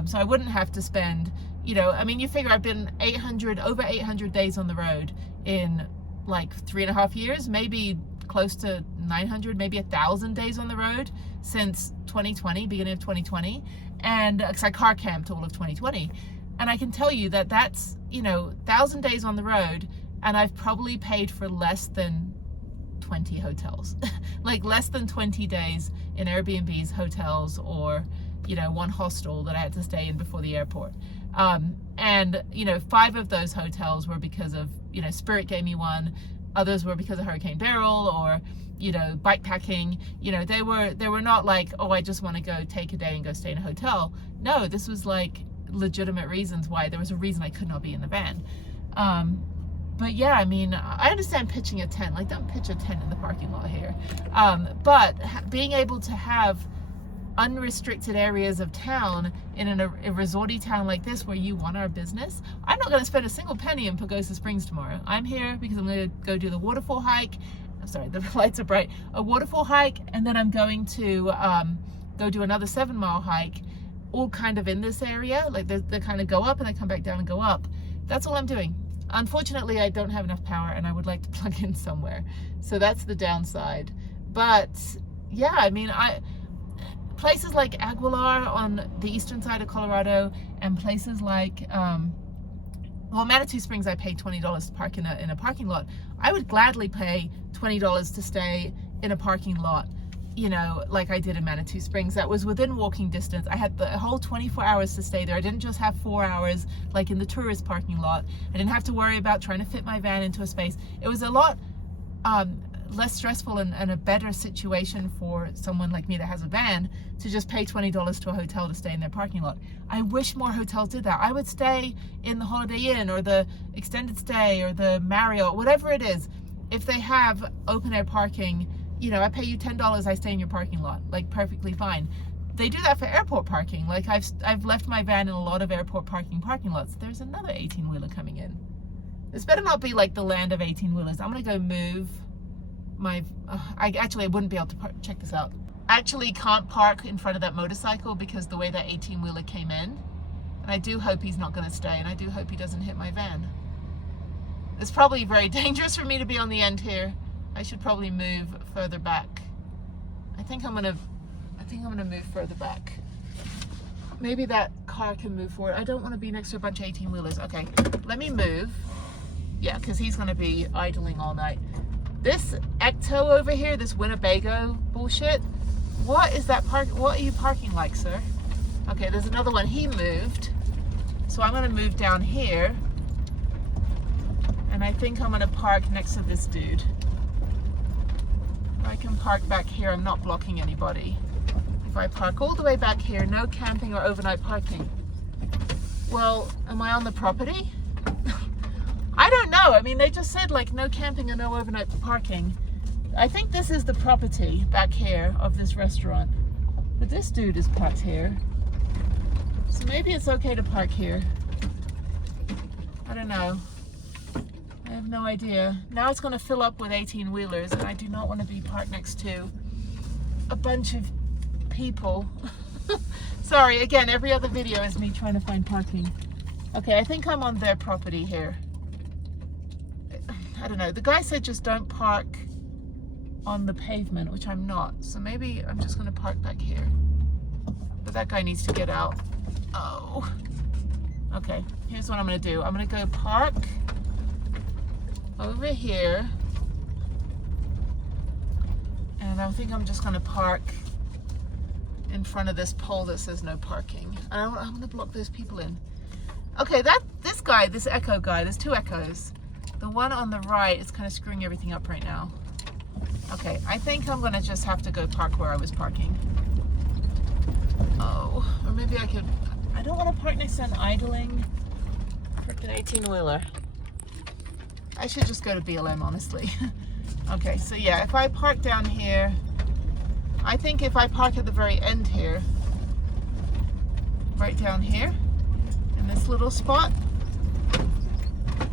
So I wouldn't have to spend, you know, I mean, you figure I've been over 800 days on the road in like 3.5 years, maybe close to 900, maybe 1,000 days on the road since 2020, beginning of 2020. And because I car camped all of 2020. And I can tell you that that's, you know, 1,000 days on the road, and I've probably paid for less than 20 hotels. Like less than 20 days in Airbnbs, hotels, or, you know, one hostel that I had to stay in before the airport. And, you know, 5 of those hotels were because of, you know, Spirit gave me one. Others were because of Hurricane Beryl, or, you know, bike packing. You know, they were not like, oh, I just want to go take a day and go stay in a hotel. No, this was like legitimate reasons why. There was a reason I could not be in the van. But yeah, I mean, I understand pitching a tent. Like, don't pitch a tent in the parking lot here. But being able to have unrestricted areas of town in a resorty town like this, where you want our business. I'm not going to spend a single penny in Pagosa Springs tomorrow. I'm here because I'm going to go do the waterfall hike. Sorry, the lights are bright. A waterfall hike, and then I'm going to go do another 7-mile hike, all kind of in this area. Like they kind of go up and they come back down and go up. That's all I'm doing. Unfortunately, I don't have enough power, and I would like to plug in somewhere. So that's the downside. But yeah, I mean, places like Aguilar on the eastern side of Colorado, and places like, well, Manitou Springs, I paid $20 to park in a parking lot. I would gladly pay $20 to stay in a parking lot, you know, like I did in Manitou Springs. That was within walking distance. I had the whole 24 hours to stay there. I didn't just have 4 hours like in the tourist parking lot. I didn't have to worry about trying to fit my van into a space. It was a lot less stressful and a better situation for someone like me that has a van to just pay $20 to a hotel to stay in their parking lot. I wish more hotels did that. I would stay in the Holiday Inn or the extended stay or the Marriott, whatever it is. If they have open air parking, you know, I pay you $10, I stay in your parking lot, like perfectly fine. They do that for airport parking. Like I've left my van in a lot of airport parking lots. There's another 18-wheeler coming in. This better not be like the land of 18-wheelers. I'm gonna go move my, I wouldn't be able to check this out. I actually can't park in front of that motorcycle because the way that 18-wheeler came in. And I do hope he's not gonna stay, and I do hope he doesn't hit my van. It's probably very dangerous for me to be on the end here. I should probably move further back. I think I'm gonna move further back. Maybe that car can move forward. I don't want to be next to a bunch of 18-wheelers. Okay, let me move. Yeah, because he's gonna be idling all night. This Ecto over here, this Winnebago bullshit. What is that park? What are you parking like, sir? Okay, there's another one. He moved. So I'm gonna move down here. And I think I'm gonna park next to this dude. If I can park back here, I'm not blocking anybody. If I park all the way back here, no camping or overnight parking. Well, am I on the property? I don't know. I mean, they just said like no camping or no overnight parking. I think this is the property back here of this restaurant. But this dude is parked here. So maybe it's okay to park here. I don't know. I have no idea. Now it's going to fill up with 18-wheelers and I do not want to be parked next to a bunch of people. Sorry, again, every other video is me trying to find parking. Okay, I think I'm on their property here. I don't know. The guy said just don't park on the pavement, which I'm not. So maybe I'm just going to park back here. But that guy needs to get out. Oh. Okay, here's what I'm going to do. I'm going to go park over here. And I think I'm just going to park in front of this pole that says no parking. I'm going to block those people in. Okay, this guy, this Echo guy, there's two Echoes. The one on the right is kind of screwing everything up right now. Okay, I think I'm going to just have to go park where I was parking. Oh, or maybe I could... I don't want to park next to an idling freaking 18-wheeler. I should just go to BLM, honestly. Okay, so yeah, if I park down here, I think if I park at the very end here, right down here, in this little spot,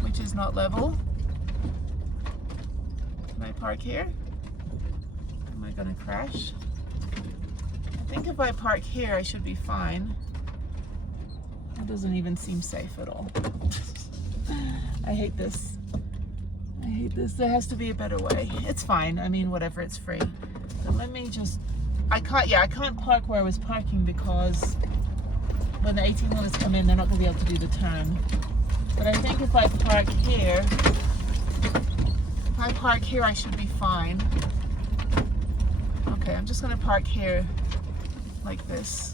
which is not level. Can I park here? Am I gonna crash? I think if I park here, I should be fine. That doesn't even seem safe at all. I hate this. I hate this. There has to be a better way. It's fine. I mean, whatever, it's free. But let me just, I can't park where I was parking because when the 18-wheelers come in, they're not gonna be able to do the turn. But I think if I park here, I should be fine. Okay, I'm just gonna park here like this.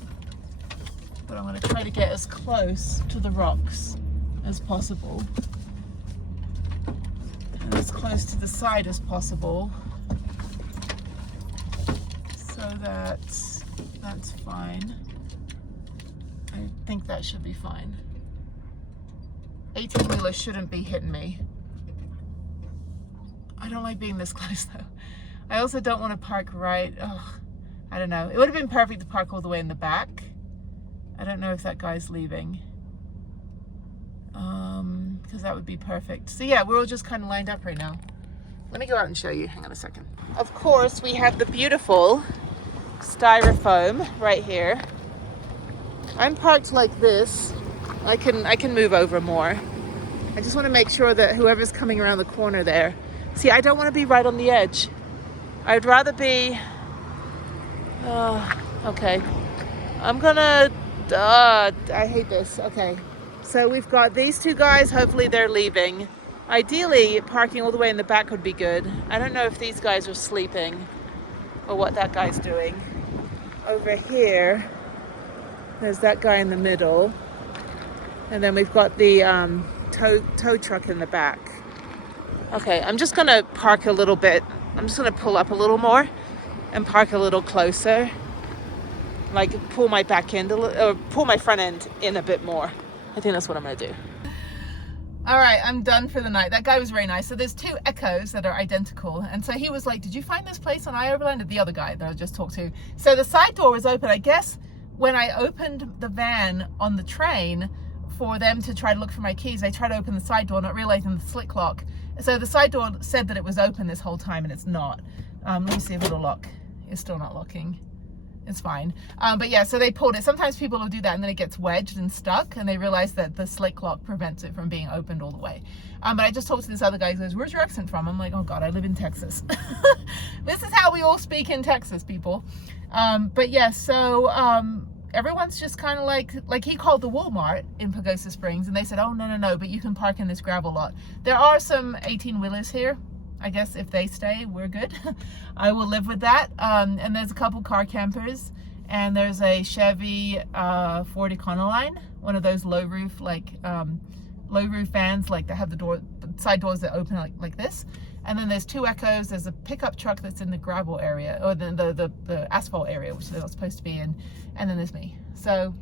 But I'm gonna try to get as close to the rocks as possible. And as close to the side as possible. So that's fine. I think that should be fine. 18-wheeler shouldn't be hitting me. I don't like being this close though. I also don't want to park right. Oh, I don't know. It would have been perfect to park all the way in the back. I don't know if that guy's leaving. Because that would be perfect. So yeah, we're all just kind of lined up right now. Let me go out and show you. Hang on a second. Of course, we have the beautiful styrofoam right here. I'm parked like this. I can move over more. I just want to make sure that whoever's coming around the corner there. See, I don't want to be right on the edge. I'd rather be... okay. I'm gonna... I hate this. Okay. So we've got these two guys. Hopefully they're leaving. Ideally, parking all the way in the back would be good. I don't know if these guys are sleeping or what that guy's doing. Over here, there's that guy in the middle. And then we've got the tow truck in the back. Okay, I'm just gonna park a little bit. I'm just gonna pull up a little more and park a little closer. Like pull my back end, or pull my front end in a bit more. I think that's what I'm gonna do. All right, I'm done for the night. That guy was very nice. So there's two Echoes that are identical. And so he was like, did you find this place on I-Overland? The other guy that I just talked to. So the side door was open. I guess when I opened the van on the train for them to try to look for my keys, I tried to open the side door, not realizing the slick lock. So the side door said that it was open this whole time and it's not. Let me see if it'll lock. It's still not locking. it's fine. But yeah, so they pulled it. Sometimes people will do that and then it gets wedged and stuck, and they realize that the slick lock prevents it from being opened all the way. But I just talked to this other guy who goes, where's your accent from? I'm like, oh God, I live in Texas. This is how we all speak in Texas, people. But yeah, so everyone's just kind of like he called the Walmart in Pagosa Springs, and they said, oh, no, but you can park in this gravel lot. There are some 18-wheelers here. I guess if they stay, we're good. I will live with that. And there's a couple car campers, and there's a Chevy Ford Econoline, one of those low roof vans, like that have the side doors that open like this. And then there's 2 Echoes. There's a pickup truck that's in the gravel area, or the asphalt area, which they're not supposed to be in. And then there's me. So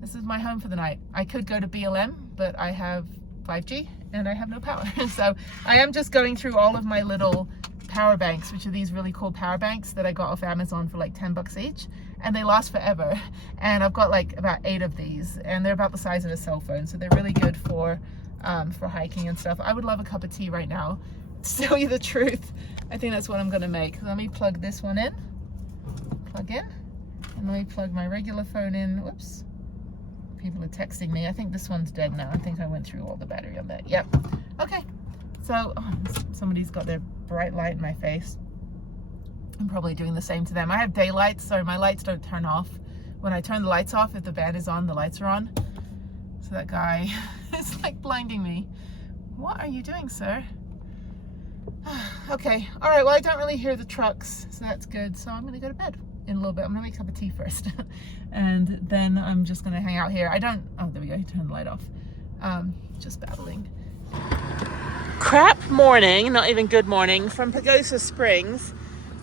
this is my home for the night. I could go to BLM, but I have 5G and I have no power. So I am just going through all of my little power banks, which are these really cool power banks that I got off Amazon for like 10 bucks each, and they last forever. And I've got like about 8 of these, and they're about the size of a cell phone, so they're really good for hiking and stuff. I would love a cup of tea right now, to tell you the truth. I think that's what I'm gonna make. Let me plug this one in, and let me plug my regular phone in. Whoops. People are texting me. I think this one's dead now. I think I went through all the battery on that. Yep. Okay. So somebody's got their bright light in my face. I'm probably doing the same to them. I have daylight, so my lights don't turn off. When I turn the lights off, if the band is on, the lights are on. So that guy is like blinding me. What are you doing, sir? Okay. All right. Well, I don't really hear the trucks, so that's good. So I'm going to go to bed in a little bit. I'm gonna make a cup of tea first and then I'm just gonna hang out here. Oh, there we go, turn the light off. Just babbling. Crap morning, not even good morning, from Pagosa Springs.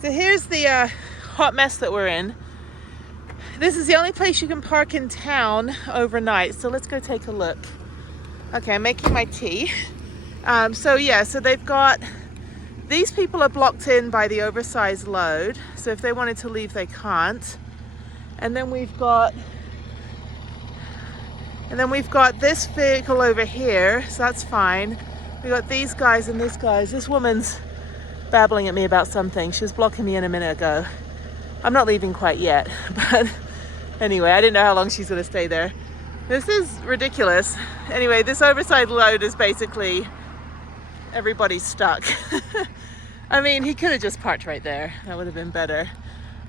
So here's the hot mess that we're in. This is the only place you can park in town overnight, so let's go take a look. Okay, I'm making my tea. So they've got, these people are blocked in by the oversized load, so if they wanted to leave, they can't. And then we've got this vehicle over here, so that's fine. We got these guys and this guys. This woman's babbling at me about something. She was blocking me in a minute ago. I'm not leaving quite yet, but anyway, I didn't know how long she's gonna stay there. This is ridiculous. Anyway, this oversized load is basically everybody's stuck. I mean, he could have just parked right there. That would have been better.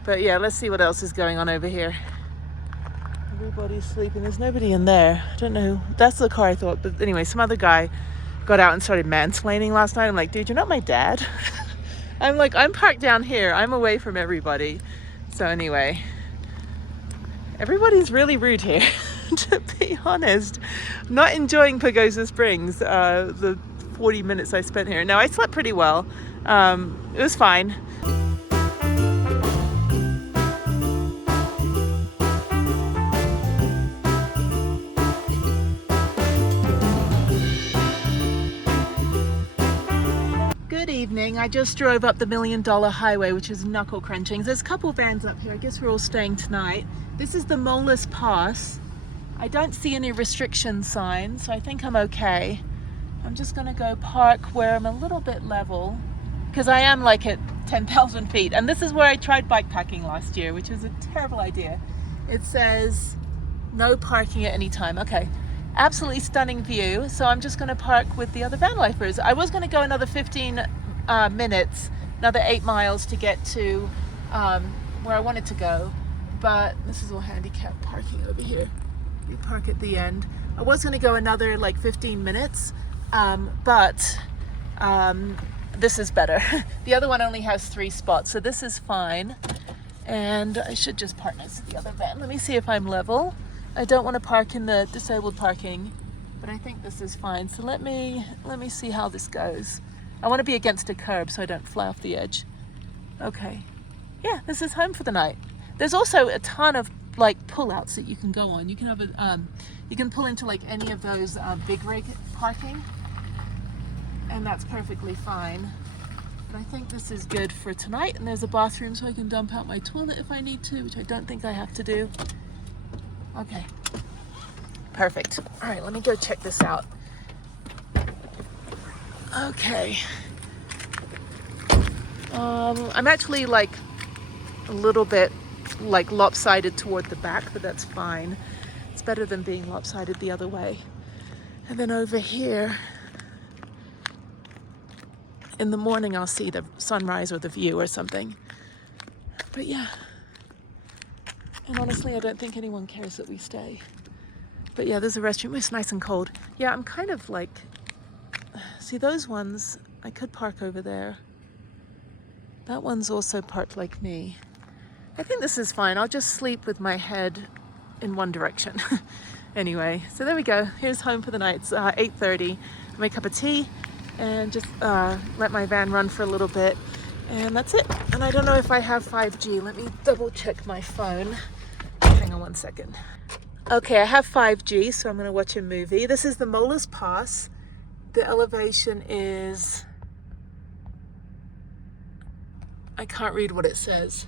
But yeah, let's see what else is going on over here. Everybody's sleeping. There's nobody in there. I don't know. That's the car I thought. But anyway, some other guy got out and started mansplaining last night. I'm like, dude, you're not my dad. I'm like, I'm parked down here. I'm away from everybody. So anyway, everybody's really rude here, to be honest. I'm not enjoying Pagosa Springs, the 40 minutes I spent here. No, I slept pretty well. It was fine. Good evening. I just drove up the $1 Million Highway, which is knuckle crunching. There's a couple vans up here. I guess we're all staying tonight. This is the Molus Pass. I don't see any restriction signs, so I think I'm okay. I'm just gonna go park where I'm a little bit level, because I am like at 10,000 feet. And this is where I tried bikepacking last year, which was a terrible idea. It says no parking at any time. Okay, absolutely stunning view. So I'm just gonna park with the other van lifers. I was gonna go another 15 minutes, another 8 miles to get to where I wanted to go. But this is all handicapped parking over here. We park at the end. I was gonna go another like 15 minutes, but this is better. The other one only has 3 spots, so this is fine. And I should just park next to the other van. Let me see if I'm level. I don't want to park in the disabled parking, but I think this is fine. So let me see how this goes. I want to be against a curb so I don't fly off the edge. Okay. Yeah, this is home for the night. There's also a ton of like pull-outs that you can go on. You can have a you can pull into like any of those big rig parking, and that's perfectly fine. But I think this is good for tonight. And there's a bathroom so I can dump out my toilet if I need to, which I don't think I have to do. Okay, perfect. All right, let me go check this out. Okay. I'm actually like a little bit like lopsided toward the back, but that's fine. It's better than being lopsided the other way. And then over here, in the morning, I'll see the sunrise or the view or something. But yeah, and honestly, I don't think anyone cares that we stay. But yeah, there's a restroom. It's nice and cold. Yeah, I'm kind of like, see those ones, I could park over there. That one's also parked like me. I think this is fine. I'll just sleep with my head in one direction. Anyway, so there we go. Here's home for the night. It's 8:30. Make a cup of tea and just let my van run for a little bit. And that's it. And I don't know if I have 5G. Let me double check my phone. Hang on one second. Okay, I have 5G, so I'm going to watch a movie. This is the Molars Pass. The elevation is... I can't read what it says.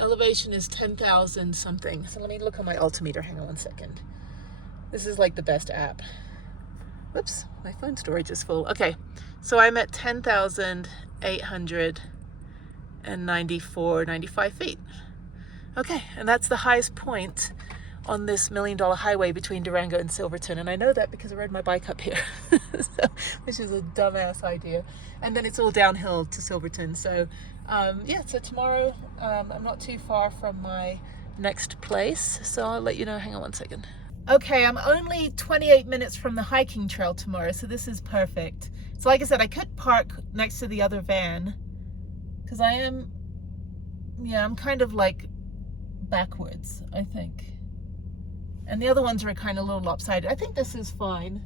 Elevation is 10,000 something. So let me look on my altimeter. Hang on one second. This is like the best app. Whoops, my phone storage is full. Okay, so I'm at 10,895 feet. Okay, and that's the highest point on this $1 million highway between Durango and Silverton. And I know that because I rode my bike up here, so, which is a dumbass idea. And then it's all downhill to Silverton. So yeah, so tomorrow I'm not too far from my next place. So I'll let you know. Hang on one second. Okay, I'm only 28 minutes from the hiking trail tomorrow, so this is perfect. So like I said, I could park next to the other van because I'm kind of like backwards, I think. And the other ones are kind of a little lopsided. I think this is fine.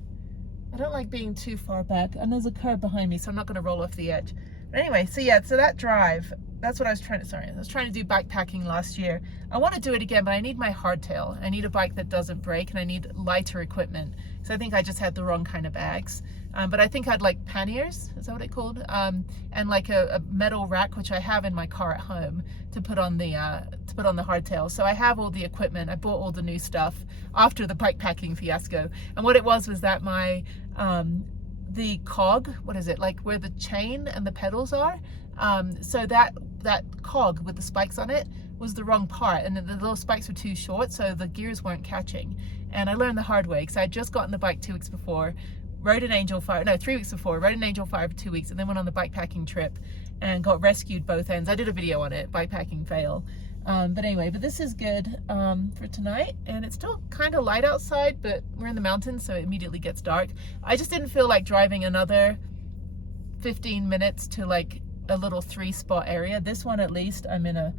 I don't like being too far back. And there's a curb behind me, so I'm not going to roll off the edge. But anyway, so yeah, so that drive, that's what I was trying to do backpacking last year. I want to do it again, but I need my hardtail. I need a bike that doesn't break, and I need lighter equipment. So I think I just had the wrong kind of bags. But I think I'd like panniers, is that what it's called? And like a metal rack, which I have in my car at home, to put on the hardtail. So I have all the equipment. I bought all the new stuff after the bikepacking fiasco. And what it was that my the cog, what is it, like where the chain and the pedals are, so that cog with the spikes on it was the wrong part, and the little spikes were too short, so the gears weren't catching. And I learned the hard way because I had just gotten the bike 2 weeks before, rode an Angel Fire, no, 3 weeks before, rode an Angel Fire for 2 weeks, and then went on the bikepacking trip and got rescued both ends. I did a video on it, bikepacking fail. But anyway, but this is good for tonight, and it's still kind of light outside, but we're in the mountains, so it immediately gets dark. I just didn't feel like driving another 15 minutes to like a little 3-spot area. This one, at least, I'm in a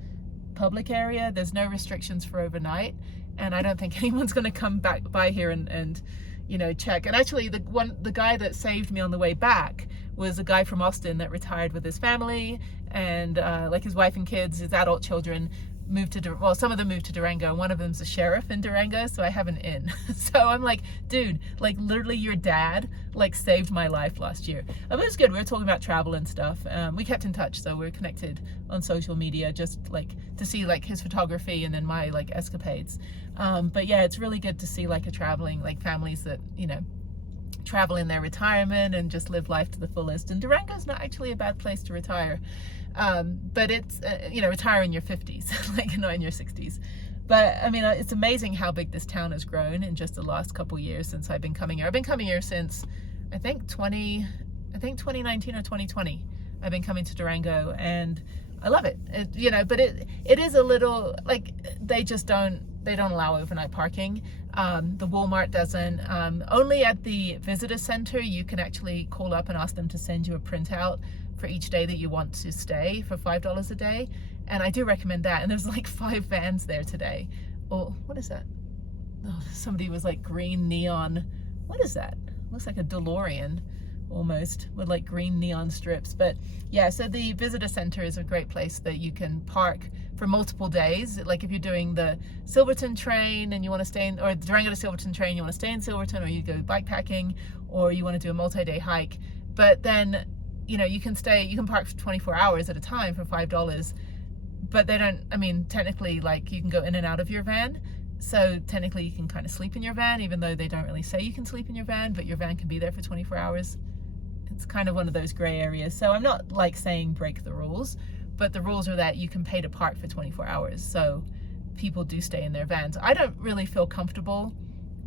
public area. There's no restrictions for overnight, and I don't think anyone's going to come back by here and you know, check. And actually, the guy that saved me on the way back was a guy from Austin that retired with his family, and like his wife and kids, his adult children, moved to, well, some of them moved to Durango, and one of them's a sheriff in Durango, so I have an in. So I'm like, dude, like literally your dad like saved my life last year. It was good. We were talking about travel and stuff. We kept in touch, so we're connected on social media, just like to see like his photography and then my like escapades. But yeah, it's really good to see like a traveling, like families that, you know, travel in their retirement and just live life to the fullest. And Durango's not actually a bad place to retire. But it's, you know, retire in your 50s, like not in your 60s. But I mean, it's amazing how big this town has grown in just the last couple years since I've been coming here. I've been coming here since, I think 2019 or 2020. I've been coming to Durango, and I love it. You know, but it is a little, like, they don't allow overnight parking. The Walmart doesn't. Only at the visitor center, you can actually call up and ask them to send you a printout for each day that you want to stay for $5 a day. And I do recommend that. And there's like 5 vans there today. Oh, what is that? Oh, somebody was like green neon. What is that? Looks like a DeLorean almost, with like green neon strips. But yeah, so the visitor center is a great place that you can park for multiple days. Like if you're doing the Silverton train and you want to stay in, or the Durango to Silverton train, you want to stay in Silverton, or you go bikepacking, or you want to do a multi-day hike. But then, you know, you can park for 24 hours at a time for $5, but they don't, I mean, technically, like, you can go in and out of your van. So technically you can kind of sleep in your van, even though they don't really say you can sleep in your van, but your van can be there for 24 hours. It's kind of one of those gray areas. So I'm not like saying break the rules, but the rules are that you can pay to park for 24 hours. So people do stay in their vans. I don't really feel comfortable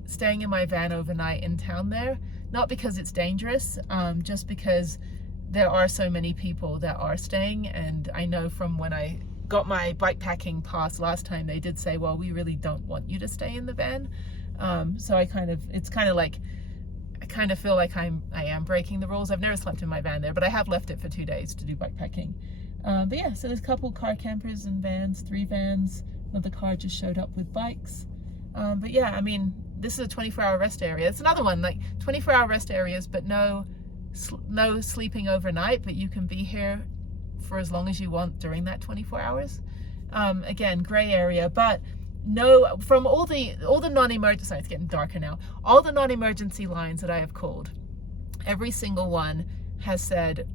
staying in my van overnight in town there, not because it's dangerous, just because there are so many people that are staying. And I know from when I got my bike packing pass last time, they did say, well, we really don't want you to stay in the van. So I kind of feel like I am breaking the rules. I've never slept in my van there, but I have left it for 2 days to do bike packing. But yeah, so there's a couple car campers and vans, 3 vans. Another car just showed up with bikes. But yeah, I mean, this is a 24-hour rest area. It's another one, like 24-hour rest areas, but no sleeping overnight, but you can be here for as long as you want during that 24 hours. Again, gray area, but no, from all the non-emergency, it's getting darker now, all the non-emergency lines that I have called, every single one has said,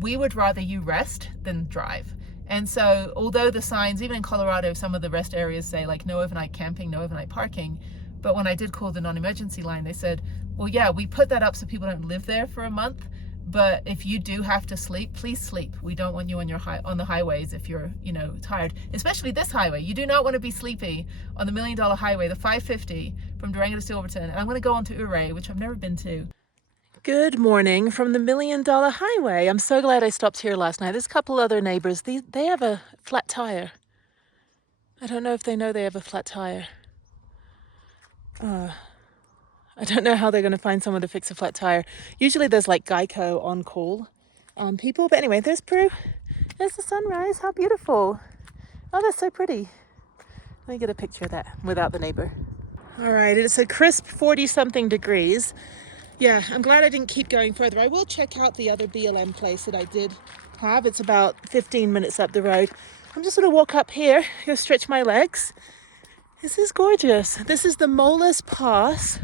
we would rather you rest than drive. And so although the signs, even in Colorado, some of the rest areas say like no overnight camping, no overnight parking, but when I did call the non-emergency line, they said, well, yeah, we put that up so people don't live there for a month, but if you do have to sleep, please sleep. We don't want you on on the highways if you're, tired, especially this highway. You do not want to be sleepy on the $1 Million Highway, the 550 from Durango to Silverton. And I'm going to go on to Ouray, which I've never been to. Good morning from the $1 Million Highway. I'm so glad I stopped here last night. There's a couple other neighbors. They have a flat tire. I don't know if they know they have a flat tire. I don't know how they're going to find someone to fix a flat tire. Usually there's like Geico on call people. But anyway, there's Peru. There's the sunrise. How beautiful. Oh, that's so pretty. Let me get a picture of that without the neighbor. All right, it's a crisp 40-something degrees. Yeah, I'm glad I didn't keep going further. I will check out the other BLM place that I did have. It's about 15 minutes up the road. I'm just going to walk up here. Go stretch my legs. This is gorgeous. This is the Molas Pass.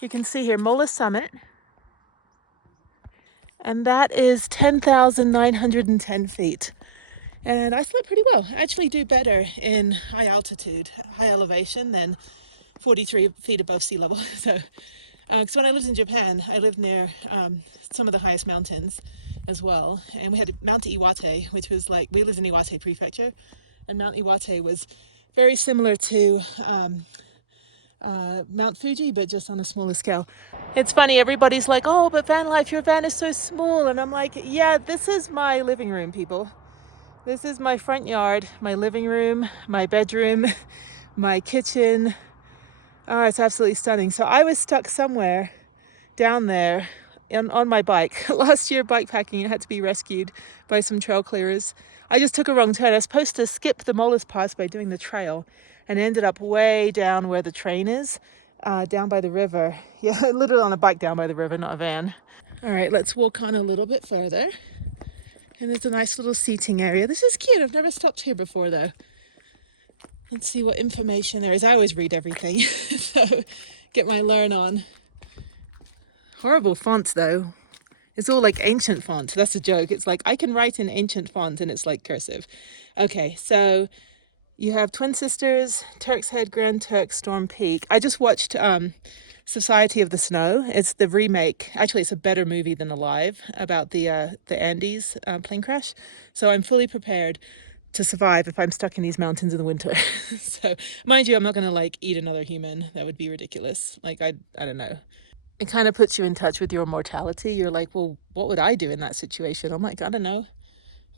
You can see here, Mola Summit. And that is 10,910 feet. And I slept pretty well. I actually do better in high altitude, high elevation than 43 feet above sea level. So, because when I lived in Japan, I lived near some of the highest mountains as well. And we had Mount Iwate, which was like, we lived in Iwate Prefecture. And Mount Iwate was very similar to Mount Fuji, but just on a smaller scale. It's funny, everybody's like, oh, but van life, your van is so small. And I'm like, yeah, this is my living room, people. This is my front yard, my living room, my bedroom, my kitchen. Oh, it's absolutely stunning. So I was stuck somewhere down there on my bike. Last year bike packing, it had to be rescued by some trail clearers. I just took a wrong turn. I was supposed to skip the Molas Pass by doing the trail, and ended up way down where the train is, down by the river. Yeah, literally on a bike down by the river, not a van. All right, let's walk on a little bit further. And there's a nice little seating area. This is cute. I've never stopped here before, though. Let's see what information there is. I always read everything, so get my learn on. Horrible fonts, though. It's all like ancient font. That's a joke. It's like I can write in ancient font and it's like cursive. Okay, so you have Twin Sisters, Turk's Head, Grand Turk, Storm Peak. I just watched Society of the Snow. It's the remake. Actually, it's a better movie than Alive, about the Andes plane crash. So I'm fully prepared to survive if I'm stuck in these mountains in the winter. So, mind you, I'm not going to like eat another human. That would be ridiculous. Like, I don't know. It kind of puts you in touch with your mortality. You're like, well, what would I do in that situation? I'm like, I don't know.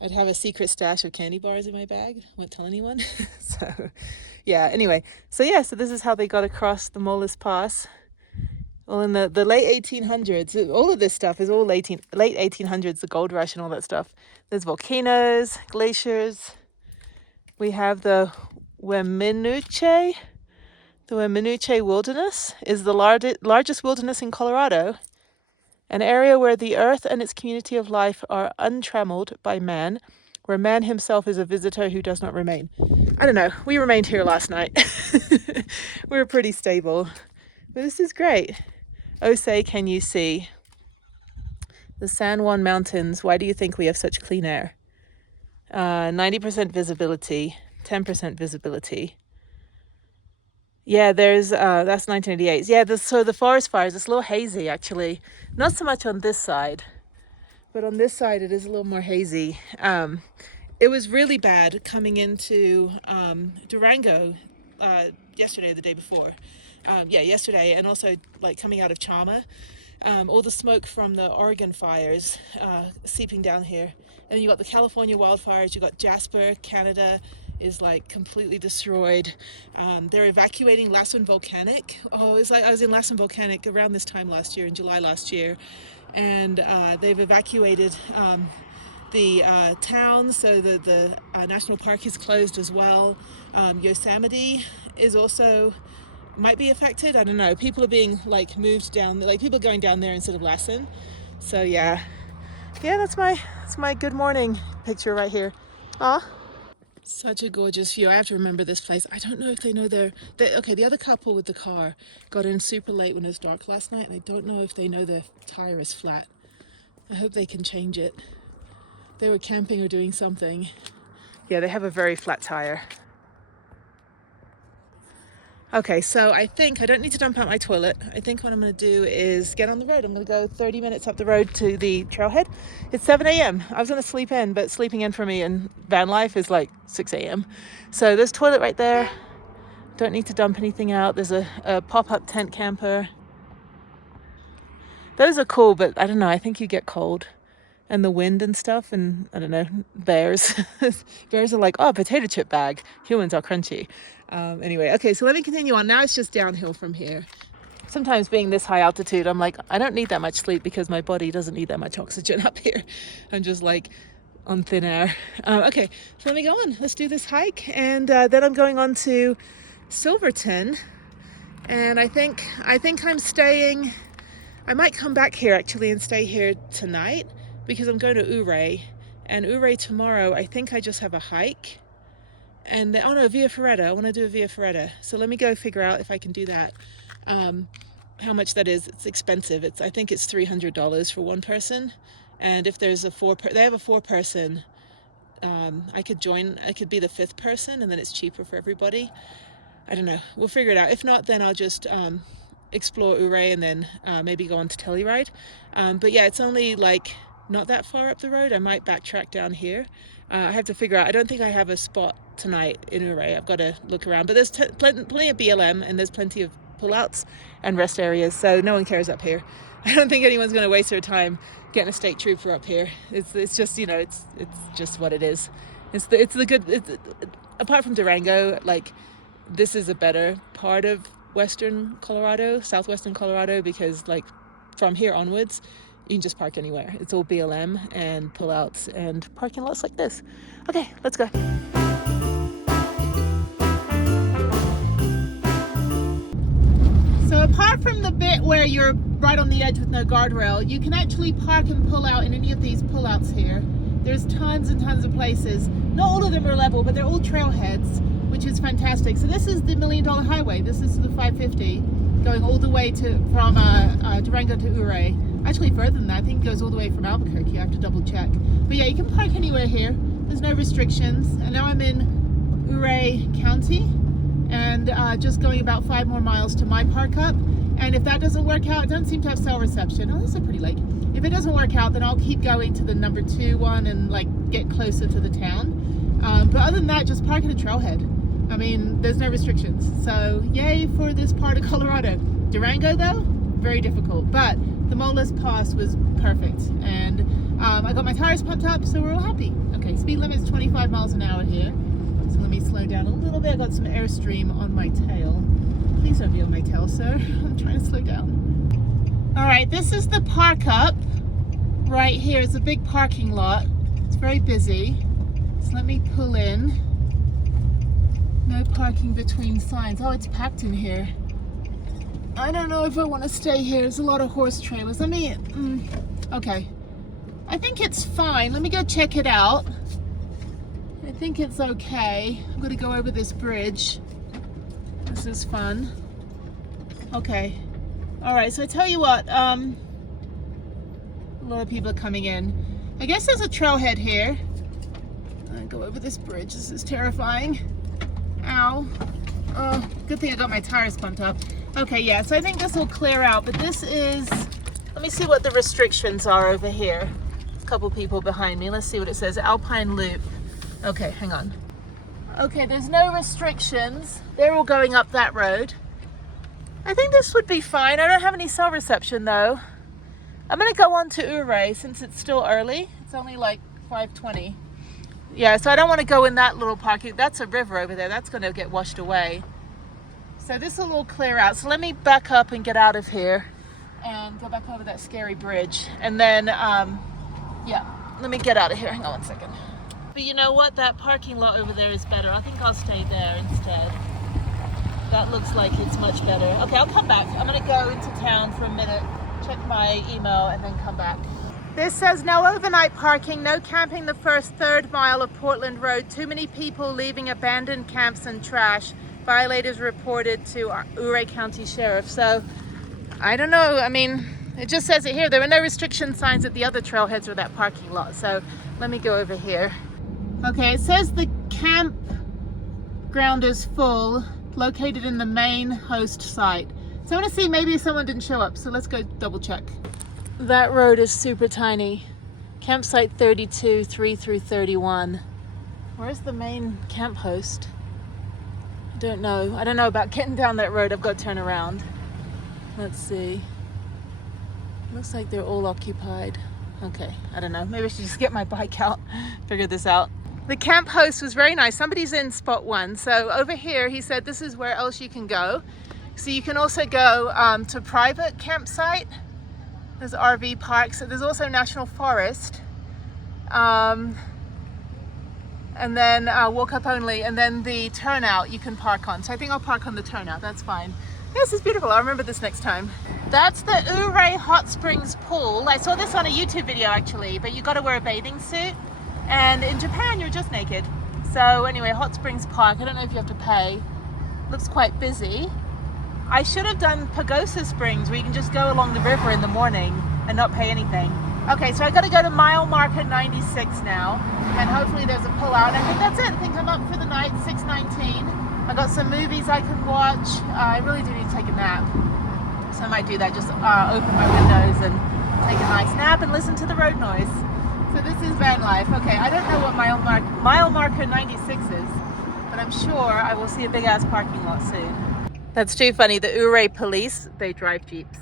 I'd have a secret stash of candy bars in my bag. Won't tell anyone. So, yeah, anyway. So this is how they got across the Molas Pass. Well, in the late 1800s, all of this stuff is all late 1800s, the gold rush and all that stuff. There's volcanoes, glaciers. We have the Weminuche. The Weminuche Wilderness is the largest wilderness in Colorado. An area where the earth and its community of life are untrammeled by man, where man himself is a visitor who does not remain. I don't know, we remained here last night. We were pretty stable. But this is great. Oh, say, can you see? The San Juan Mountains, why do you think we have such clean air? 90% visibility, 10% visibility. Yeah, there's, that's 1988. Yeah, so the forest fires, it's a little hazy, actually. Not so much on this side, but on this side it is a little more hazy. It was really bad coming into Durango yesterday or the day before. Yeah, yesterday, and also like coming out of Chama. All the smoke from the Oregon fires seeping down here. And then you got the California wildfires, you got Jasper, Canada is like completely destroyed. They're evacuating Lassen Volcanic. Oh, it's like I was in Lassen Volcanic around this time last year, in July last year. And they've evacuated the town, so the national park is closed as well. Yosemite is also might be affected. I don't know. People are being like moved down, like people are going down there instead of Lassen. So yeah, that's my good morning picture right here. Ah, such a gorgeous view. I have to remember this place. I don't know if they know okay, the other couple with the car got in super late when it was dark last night, and I don't know if they know their tire is flat. I hope they can change it. They were camping or doing something. Yeah, they have a very flat tire. Okay, so I think I don't need to dump out my toilet. I think what I'm going to do is get on the road. I'm going to go 30 minutes up the road to the trailhead. It's 7 a.m. I was going to sleep in, but sleeping in for me in van life is like 6 a.m. So there's toilet right there. Don't need to dump anything out. There's a pop-up tent camper. Those are cool, but I don't know. I think you get cold. And the wind and stuff, and I don't know, bears. Bears are like, oh, potato chip bag. Humans are crunchy. Anyway, okay, so let me continue on. Now it's just downhill from here. Sometimes being this high altitude, I'm like, I don't need that much sleep because my body doesn't need that much oxygen up here. I'm just like on thin air. Okay, so let me go on. Let's do this hike. And then I'm going on to Silverton. And I think I'm staying, I might come back here actually and stay here tonight, because I'm going to Ouray, and Ouray tomorrow, I think I just have a hike. And oh no, Via Ferrata, I want to do a Via Ferrata. So let me go figure out if I can do that. How much that is, it's expensive. I think it's $300 for one person. And if there's they have a 4-person, I could be the 5th person, and then it's cheaper for everybody. I don't know, we'll figure it out. If not, then I'll just explore Ouray and then maybe go on to Telluride. But yeah, it's only like not that far up the road. I might backtrack down here. I have to figure out, I don't think I have a spot tonight in Ouray. I've got to look around, but there's plenty of BLM, and there's plenty of pullouts and rest areas, so no one cares up here. I don't think anyone's going to waste their time getting a state trooper up here. It's just, you know, it's just what it is. Apart from Durango, like, this is a better part of western Colorado, southwestern Colorado, because like from here onwards, you can just park anywhere. It's all BLM and pullouts and parking lots like this. Okay, let's go. So apart from the bit where you're right on the edge with no guardrail, you can actually park and pull out in any of these pullouts here. There's tons and tons of places. Not all of them are level, but they're all trailheads, which is fantastic. So this is the $1 Million Highway. This is the 550 going all the way from Durango to Ouray. Actually further than that, I think it goes all the way from Albuquerque. I have to double check. But yeah, you can park anywhere here. There's no restrictions. And now I'm in Ouray County, and just going about 5 more miles to my park up. And if that doesn't work out, it doesn't seem to have cell reception. Oh, this is a pretty lake. If it doesn't work out, then I'll keep going to the number 2 one and like get closer to the town. But other than that, just park at a trailhead. I mean, there's no restrictions. So yay for this part of Colorado. Durango though, very difficult. But the Molas Pass was perfect. And I got my tires pumped up, so we're all happy. Okay, speed limit is 25 miles an hour here. So let me slow down a little bit. I got some Airstream on my tail. Please don't be on my tail, sir. I'm trying to slow down. All right, this is the park up right here. It's a big parking lot. It's very busy. So let me pull in. No parking between signs. Oh, it's packed in here. I don't know if I want to stay here. There's a lot of horse trailers. Let me, okay. I think it's fine. Let me go check it out. I think it's okay. I'm going to go over this bridge. This is fun. Okay. All right, so I tell you what, a lot of people are coming in. I guess there's a trailhead here. I'll go over this bridge. This is terrifying. Ow. Oh, good thing I got my tires pumped up. Okay, yeah, so I think this will clear out, but this is, let me see what the restrictions are over here. A couple people behind me. Let's see what it says. Alpine Loop. Okay, hang on. Okay, there's no restrictions. They're all going up that road. I think this would be fine. I don't have any cell reception though. I'm gonna go on to Ouray since it's still early. It's only like 5:20. Yeah, so I don't want to go in that little parking. That's a river over there. That's gonna get washed away. So this will all clear out. So let me back up and get out of here and go back over that scary bridge. And then, yeah, let me get out of here. Hang on one second. But you know what? That parking lot over there is better. I think I'll stay there instead. That looks like it's much better. Okay, I'll come back. I'm gonna go into town for a minute, check my email, and then come back. This says no overnight parking, no camping the first third mile of Portland Road. Too many people leaving abandoned camps and trash. Violators reported to Ouray County Sheriff. So, I don't know. I mean, it just says it here. There were no restriction signs at the other trailheads or that parking lot. So, let me go over here. Okay, it says the campground is full, located in the main host site. So, I want to see maybe someone didn't show up. So, let's go double check. That road is super tiny. Campsite 32, 3 through 31. Where's the main camp host? Don't know. I don't know about getting down that road. I've got to turn around. Let's see. Looks like they're all occupied. Okay, I don't know. Maybe I should just get my bike out, figure this out. The camp host was very nice. Somebody's in spot 1. So over here, he said this is where else you can go. So you can also go to private campsite. There's RV parks. There's also National Forest. And then walk up only, and then the turnout you can park on. So I think I'll park on the turnout, that's fine. This is beautiful, I'll remember this next time. That's the Ouray Hot Springs pool. I saw this on a YouTube video actually, but you gotta wear a bathing suit. And in Japan, you're just naked. So anyway, Hot Springs Park, I don't know if you have to pay. Looks quite busy. I should have done Pagosa Springs, where you can just go along the river in the morning and not pay anything. Okay, so I gotta go to mile marker 96 now, and hopefully there's a pull-out. I think that's it. I think I'm up for the night, 6:19. I got some movies I can watch. I really do need to take a nap, so I might do that. Just open my windows and take a nice nap and listen to the road noise. So this is van life. Okay, I don't know what mile marker 96 is, but I'm sure I will see a big-ass parking lot soon. That's too funny. The Ouray police, they drive Jeeps.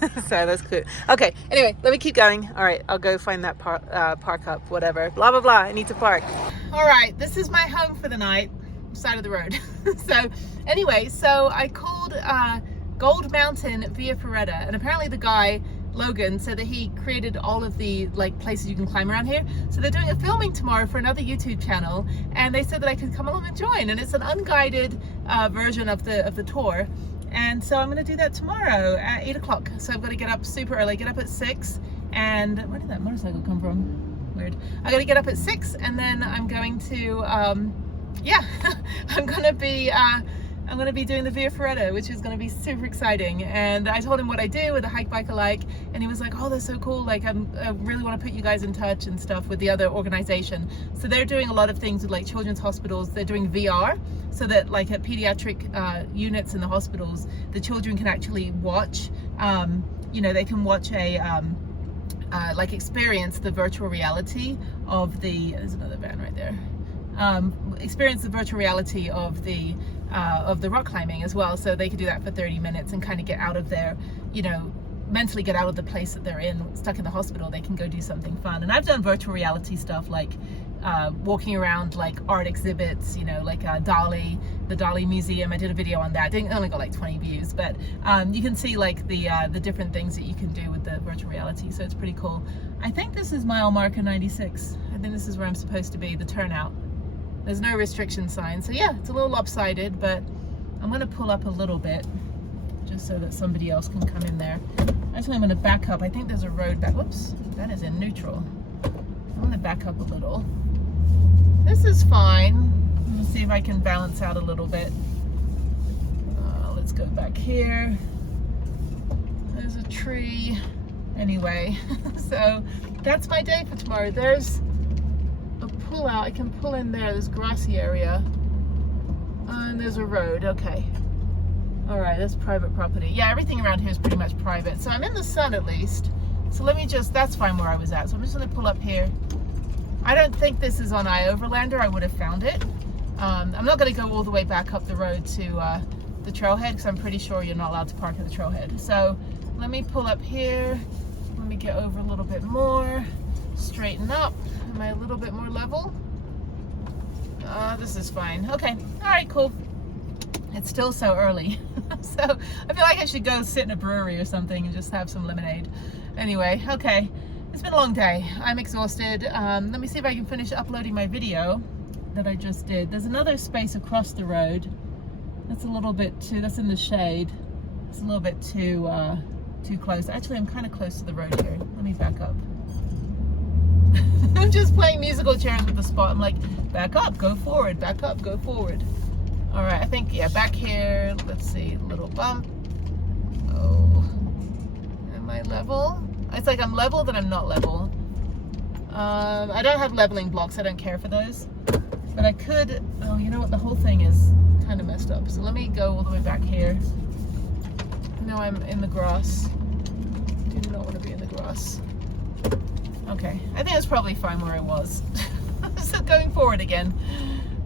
So that's cool. Okay, anyway, let me keep going. All right, I'll go find that park up, whatever. Blah, blah, blah. I need to park. All right, this is my home for the night, side of the road. So anyway, so I called Gold Mountain via Ferretta, and apparently the guy, Logan, said that he created all of the like places you can climb around here. So they're doing a filming tomorrow for another YouTube channel, and they said that I could come along and join, and it's an unguided version of the tour. And so I'm going to do that tomorrow at 8 o'clock. So I've got to get up super early, get up at 6. And where did that motorcycle come from? Weird. I got to get up at 6, and then I'm going to, yeah, I'm going to be doing the Via Ferretta, which is going to be super exciting. And I told him what I do with a hike bike alike, and he was like, oh, that's so cool. Like, I really want to put you guys in touch and stuff with the other organization. So they're doing a lot of things with like children's hospitals. They're doing VR, so that like at pediatric units in the hospitals, the children can actually watch, you know, they can watch a, like experience the virtual reality of the, there's another van right there. Experience the virtual reality of the rock climbing as well, so they could do that for 30 minutes and kind of get out of their, you know, mentally get out of the place that they're in, stuck in the hospital. They can go do something fun. And I've done virtual reality stuff like walking around like art exhibits, you know, like Dali, the Dali Museum. I did a video on that. I only got like 20 views, but you can see like the different things that you can do with the virtual reality, so it's pretty cool. I think this is mile marker 96. I think this is where I'm supposed to be, the turnout. There's no restriction sign, so yeah, it's a little lopsided, but I'm gonna pull up a little bit just so that somebody else can come in there. Actually, I'm gonna back up. I think there's a road back. Whoops, that is in neutral. I'm gonna back up a little. This is fine. I'm gonna see if I can balance out a little bit. Let's go back here. There's a tree. Anyway, so that's my day for tomorrow. There's a pull out. I can pull in there, this grassy area, and there's a road. Okay, all right, that's private property. Yeah, everything around here is pretty much private, so I'm in the sun at least. So let me just, that's fine where I was at, so I'm just going to pull up here I don't think this is on iOverlander. I would have found it. I'm not going to go all the way back up the road to the trailhead because I'm pretty sure you're not allowed to park at the trailhead. So let me pull up here. Let me get over a little bit more. Straighten up. Am I a little bit more level? This is fine. Okay. All right, cool. It's still so early. So I feel like I should go sit in a brewery or something and just have some lemonade. Anyway, okay. It's been a long day. I'm exhausted. Let me see if I can finish uploading my video that I just did. There's another space across the road. That's a little bit too, that's in the shade. It's a little bit too close. Actually, I'm kind of close to the road here. Let me back up. I'm just playing musical chairs with the spot. I'm like, back up, go forward, back up, go forward. All right, I think, yeah, back here, let's see, little bump. Oh, am I level? It's like I'm level, then I'm not level. I don't have leveling blocks, I don't care for those. But I could, oh, you know what, the whole thing is kind of messed up. So let me go all the way back here. No, I'm in the grass. Do not want to be in the grass. Okay, I think that's probably fine where I was. So going forward again.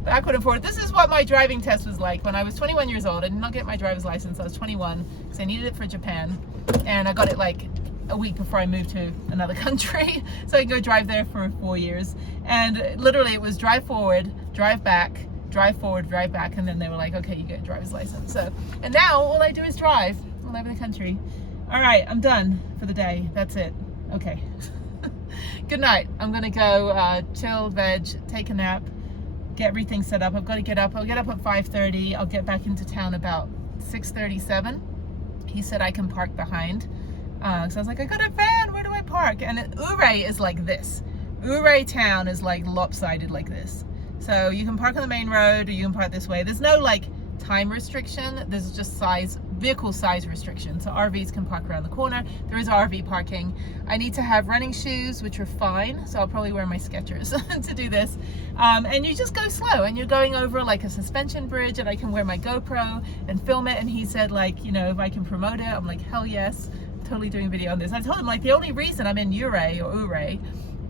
Backward and forward. This is what my driving test was like when I was 21 years old. I did not get my driver's license. I was 21 because I needed it for Japan. And I got it like a week before I moved to another country. So I could go drive there for 4 years. And literally it was drive forward, drive back, drive forward, drive back. And then they were like, okay, you get a driver's license. So, and now all I do is drive all over the country. All right, I'm done for the day. That's it. Okay. Good night. I'm going to go chill, veg, take a nap. Get everything set up. I've got to get up. I'll get up at 5:30. I'll get back into town about 6:37. He said I can park behind. So I was like, I got a van. Where do I park? And Ouray is like this. Ouray town is like lopsided like this. So you can park on the main road or you can park this way. There's no like time restriction. There's just vehicle size restriction. So RVs can park around the corner. There is RV parking. I need to have running shoes, which are fine. So I'll probably wear my Skechers to do this. And you just go slow and you're going over like a suspension bridge and I can wear my GoPro and film it. And he said like, you know, if I can promote it, I'm like, hell yes, totally doing a video on this. I told him like the only reason I'm in Ouray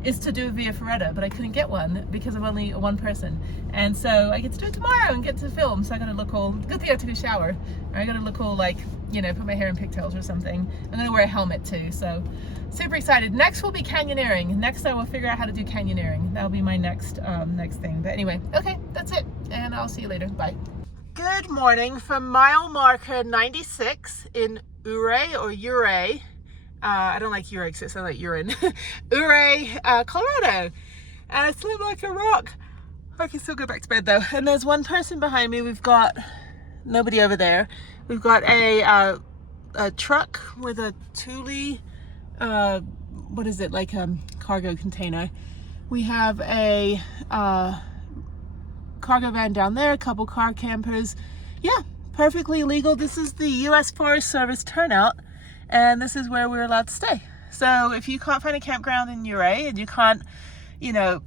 is to do a Via Ferrata, but I couldn't get one because of only one person. And so I get to do it tomorrow and get to film. So I gotta look all, good thing I took a shower. I gotta look all like, you know, put my hair in pigtails or something. I'm gonna wear a helmet too. So super excited. Next will be canyoneering. Next I will figure out how to do canyoneering. That'll be my next thing. But anyway, okay, that's it. And I'll see you later. Bye. Good morning from mile marker 96 in Ouray or Ouray. I don't like Ouray because I like urine. Ouray, Colorado. And I sleep like a rock. I can still go back to bed though. And there's one person behind me. We've got nobody over there. We've got a truck with a Thule, what is it, like a cargo container. We have a cargo van down there, a couple car campers. Yeah, perfectly legal. This is the U.S. Forest Service turnout. And this is where we're allowed to stay. So if you can't find a campground in Ouray and you can't, you know,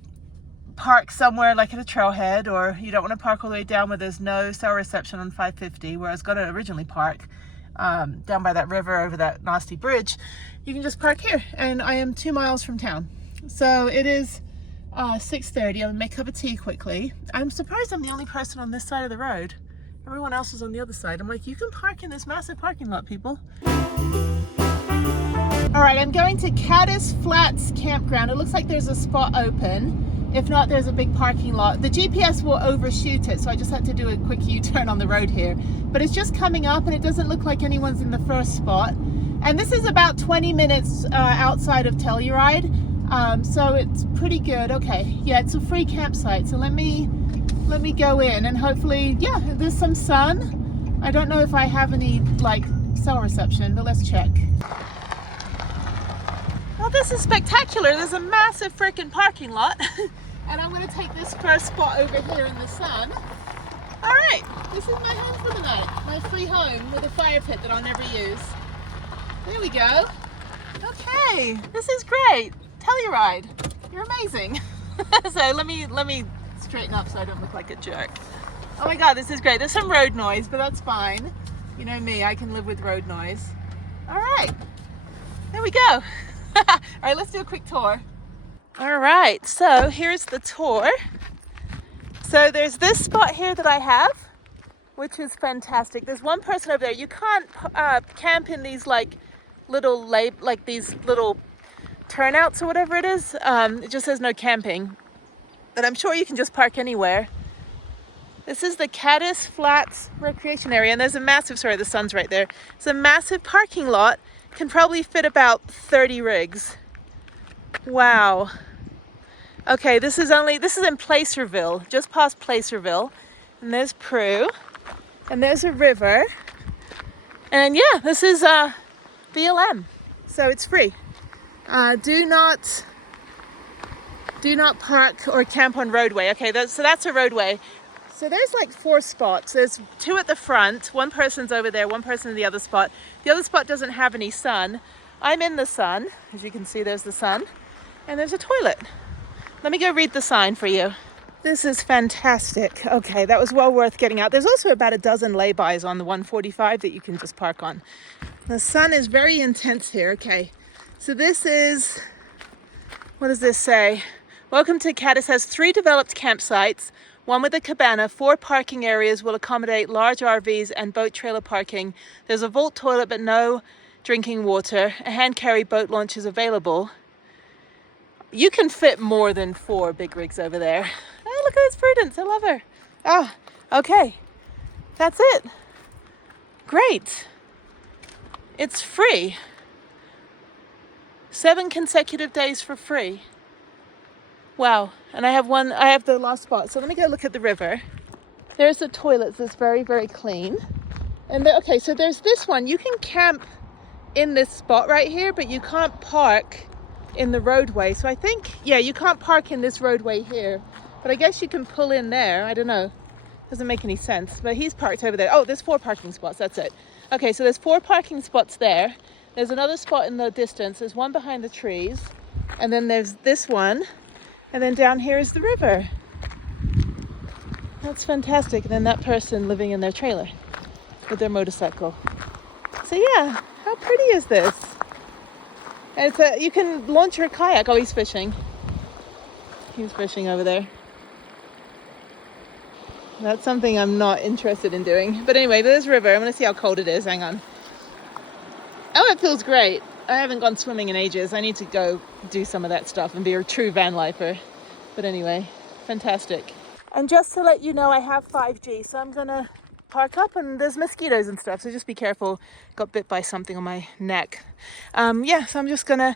park somewhere like at a trailhead, or you don't want to park all the way down where there's no cell reception on 550, where I was going to originally park, down by that river over that nasty bridge, you can just park here. And I am 2 miles from town. So it is 6:30. I'm going to make a cup of tea quickly. I'm surprised I'm the only person on this side of the road. Everyone else is on the other side. I'm like, you can park in this massive parking lot, people. All right, I'm going to Caddis Flats Campground. It looks like there's a spot open. If not, there's a big parking lot. The GPS will overshoot it, so I just had to do a quick U-turn on the road here. But it's just coming up, and it doesn't look like anyone's in the first spot. And this is about 20 minutes outside of Telluride, so it's pretty good. Okay, yeah, it's a free campsite, so let me go in, and hopefully, yeah, there's some sun. I don't know if I have any like cell reception, but let's check. Well, this is spectacular. There's a massive freaking parking lot. And I'm going to take this first spot over here in the sun. All right, this is my home for the night. My free home with a fire pit that I'll never use. There we go. Okay, this is great. Telluride, you're amazing. So let me straighten up so I don't look like a jerk. Oh my God, this is great. There's some road noise, but that's fine. You know me, I can live with road noise. All right, there we go. All right, let's do a quick tour. All right, so here's the tour. So there's this spot here that I have, which is fantastic. There's one person over there. You can't camp in these like these little turnouts or whatever it is. It just says no camping, but I'm sure you can just park anywhere. This is the Caddis Flats Recreation Area, and there's a massive, sorry, the sun's right there. It's a massive parking lot, can probably fit about 30 rigs. Wow. Okay, this is in Placerville, just past Placerville. And there's Prue, and there's a river. And yeah, this is BLM, so it's free. Do not park or camp on roadway. Okay, so that's a roadway. So there's like 4 spots. There's 2 at the front. One person's over there, one person in the other spot. The other spot doesn't have any sun. I'm in the sun. As you can see, there's the sun. And there's a toilet. Let me go read the sign for you. This is fantastic. Okay, that was well worth getting out. There's also about a dozen laybys on the 145 that you can just park on. The sun is very intense here. Okay, so this is, what does this say? Welcome to Caddis has 3 developed campsites. 1 with a cabana, 4 parking areas will accommodate large RVs and boat trailer parking. There's a vault toilet but no drinking water. A hand carry boat launch is available. You can fit more than 4 big rigs over there. Oh, look at this Prudence, I love her. Oh, okay, that's it. Great. It's free. 7 consecutive days for free. Wow, and I have the last spot. So let me go look at the river. There's the toilets, it's very, very clean. And okay, so there's this one. You can camp in this spot right here, but you can't park in the roadway. So I think, yeah, you can't park in this roadway here, but I guess you can pull in there. I don't know. Doesn't make any sense, but he's parked over there. Oh, there's 4 parking spots, that's it. Okay, so there's 4 parking spots there. There's another spot in the distance. There's one behind the trees. And then there's this one. And then down here is the river. That's fantastic. And then that person living in their trailer with their motorcycle. So yeah, how pretty is this? And you can launch your kayak. Oh, he's fishing. He's fishing over there. That's something I'm not interested in doing. But anyway, there's river. I'm going to see how cold it is. Hang on. Oh, it feels great. I haven't gone swimming in ages. I need to go do some of that stuff and be a true van lifer. But anyway, fantastic. And just to let you know, I have 5G, so I'm gonna park up, and there's mosquitoes and stuff, so just be careful. Got bit by something on my neck. Yeah, so I'm just gonna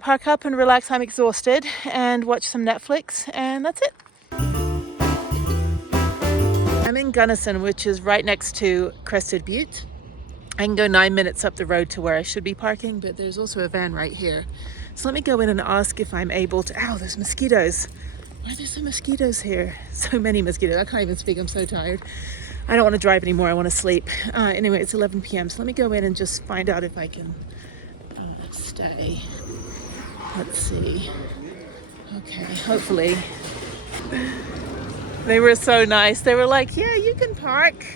park up and relax. I'm exhausted, and watch some Netflix, and that's it. I'm in Gunnison, which is right next to Crested Butte. I can go 9 minutes up the road to where I should be parking, but there's also a van right here. So let me go in and ask if I'm able to... Ow, there's mosquitoes. Why are there so mosquitoes here? So many mosquitoes. I can't even speak. I'm so tired. I don't want to drive anymore. I want to sleep. Anyway, it's 11 p.m. So let me go in and just find out if I can stay. Let's see. Okay, hopefully. They were so nice. They were like, yeah, you can park.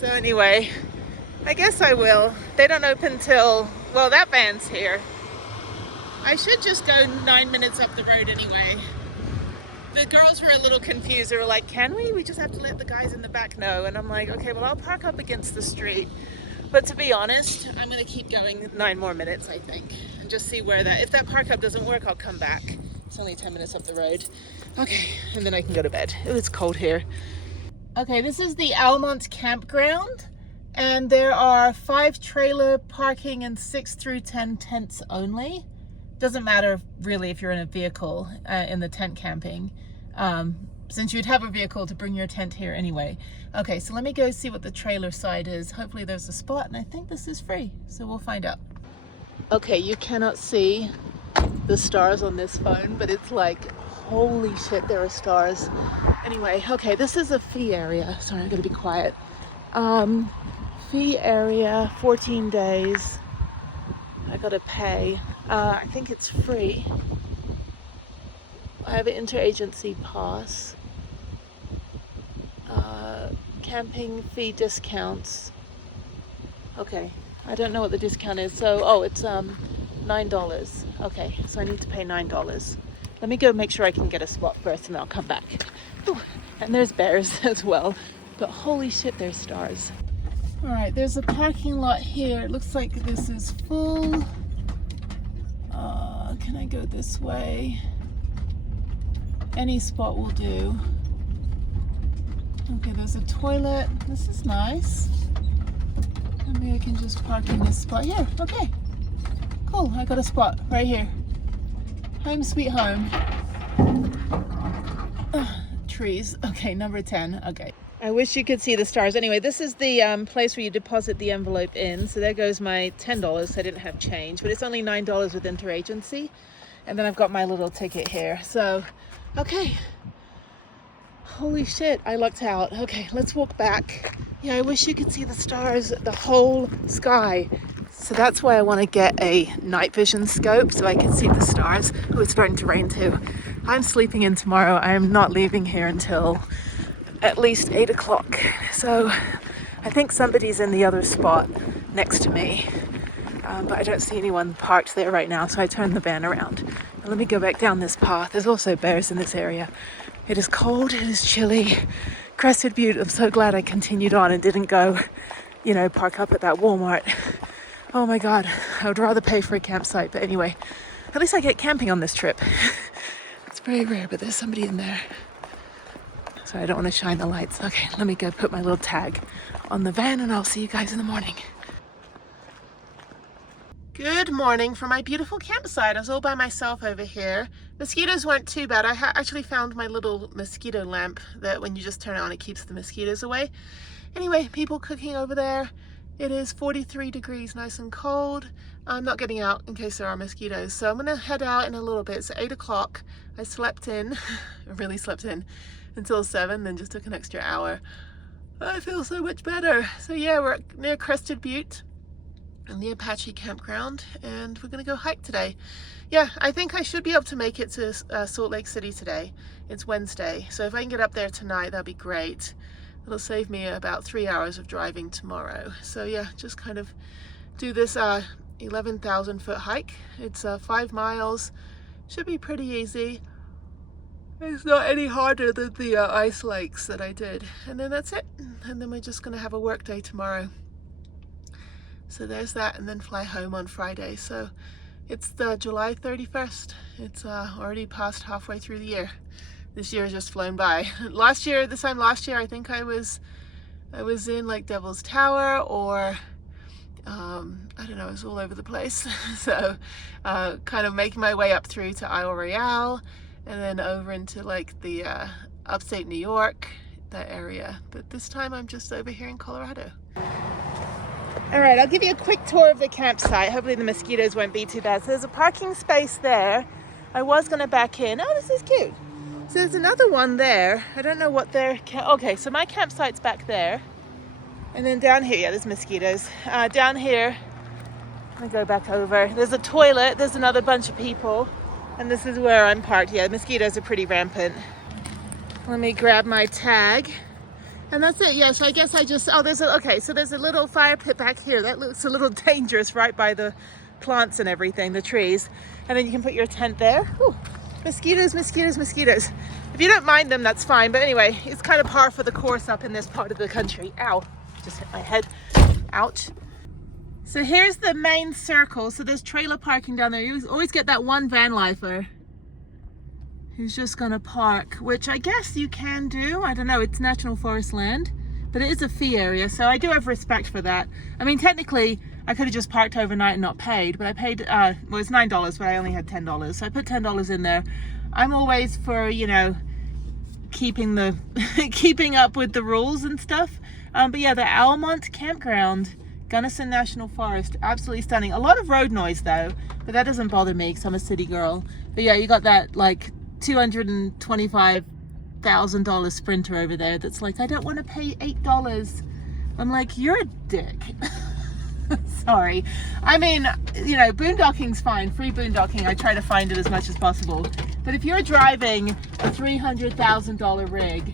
So anyway... I guess I will. They don't open till, well, that van's here. I should just go 9 minutes up the road anyway. The girls were a little confused. They were like, can we? We just have to let the guys in the back know. And I'm like, okay, well, I'll park up against the street. But to be honest, I'm going to keep going 9 more minutes, I think. And just see where if that park up doesn't work, I'll come back. It's only 10 minutes up the road. Okay, and then I can go to bed. Oh, it's cold here. Okay, this is the Almont campground. And there are 5 trailer parking and 6 through 10 tents only. Doesn't matter really if you're in a vehicle in the tent camping, since you'd have a vehicle to bring your tent here anyway. Okay, so let me go see what the trailer side is. Hopefully there's a spot, and I think this is free, so we'll find out. Okay, you cannot see the stars on this phone, but it's like, holy shit, there are stars. Anyway, okay, this is a fee area. Sorry, I'm gonna be quiet. Fee area, 14 days. I gotta pay. I think it's free. I have an interagency pass. Camping fee discounts. Okay, I don't know what the discount is. So, oh, it's $9. Okay, so I need to pay $9. Let me go make sure I can get a spot first and then I'll come back. Ooh, and there's bears as well, but holy shit, there's stars. All right, there's a parking lot here. It looks like this is full. Can I go this way? Any spot will do. Okay, there's a toilet. This is nice. Maybe I can just park in this spot here. Okay, cool. I got a spot right here. Home sweet home. Trees. Okay, number 10. Okay. I wish you could see the stars. Anyway, this is the place where you deposit the envelope in. So there goes my $10. I didn't have change, but it's only $9 with interagency. And then I've got my little ticket here. So, okay. Holy shit, I lucked out. Okay, let's walk back. Yeah, I wish you could see the stars, the whole sky. So that's why I want to get a night vision scope so I can see the stars. Oh, it's starting to rain too. I'm sleeping in tomorrow. I am not leaving here until at least 8 o'clock. So I think somebody's in the other spot next to me. But I don't see anyone parked there right now, so I turned the van around. And let me go back down this path. There's also bears in this area. It is cold, it is chilly. Crested Butte, I'm so glad I continued on and didn't go, you know, park up at that Walmart. Oh my God, I would rather pay for a campsite. But anyway, at least I get camping on this trip. It's very rare, but there's somebody in there. So I don't want to shine the lights. Okay, let me go put my little tag on the van and I'll see you guys in the morning. Good morning from my beautiful campsite. I was all by myself over here. Mosquitoes weren't too bad. I actually found my little mosquito lamp that when you just turn it on, it keeps the mosquitoes away. Anyway, people cooking over there. It is 43 degrees, nice and cold. I'm not getting out in case there are mosquitoes. So I'm gonna head out in a little bit. It's 8 o'clock. I slept in, I really slept in until 7, then just took an extra hour. I feel so much better. So yeah, we're near Crested Butte in the Apache campground, and we're gonna go hike today. Yeah, I think I should be able to make it to Salt Lake City today. It's Wednesday, so if I can get up there tonight, that'd be great. It'll save me about 3 hours of driving tomorrow. So yeah, just kind of do this 11,000 foot hike. It's 5 miles, should be pretty easy. It's not any harder than the ice lakes that I did. And then that's it. And then we're just gonna have a work day tomorrow. So there's that, and then fly home on Friday. So it's the July 31st. It's already past halfway through the year. This year has just flown by. This time last year, I think I was in like Devil's Tower, or I don't know, I was all over the place. So kind of making my way up through to Isle Royale, and then over into like the upstate New York, that area. But this time I'm just over here in Colorado. All right, I'll give you a quick tour of the campsite. Hopefully the mosquitoes won't be too bad. So there's a parking space there. I was gonna back in. Oh, this is cute. So there's another one there. I don't know what they're, okay, so my campsite's back there. And then down here, yeah, there's mosquitoes. Down here, let me go back over. There's a toilet, there's another bunch of people. And this is where I'm parked. Yeah, the mosquitoes are pretty rampant. Let me grab my tag. And that's it, yeah, so I guess I just, oh, okay, so there's a little fire pit back here. That looks a little dangerous right by the plants and everything, the trees. And then you can put your tent there. Ooh, mosquitoes, mosquitoes, mosquitoes. If you don't mind them, that's fine. But anyway, it's kind of par for the course up in this part of the country. Ow, just hit my head, ouch. So here's the main circle. So there's trailer parking down there. You always get that one van lifer who's just gonna park, which I guess you can do. I don't know, it's national forest land, but it is a fee area, so I do have respect for that. I mean, technically, I could have just parked overnight and not paid, but I paid, well, it's $9, but I only had $10, so I put $10 in there. I'm always for, you know, keeping up with the rules and stuff. But yeah, the Almont Campground, Gunnison National Forest, absolutely stunning. A lot of road noise though, but that doesn't bother me because I'm a city girl. But yeah, you got that like $225,000 Sprinter over there that's like, I don't want to pay $8. I'm like, you're a dick. Sorry. I mean, you know, boondocking's fine, free boondocking. I try to find it as much as possible. But if you're driving a $300,000 rig,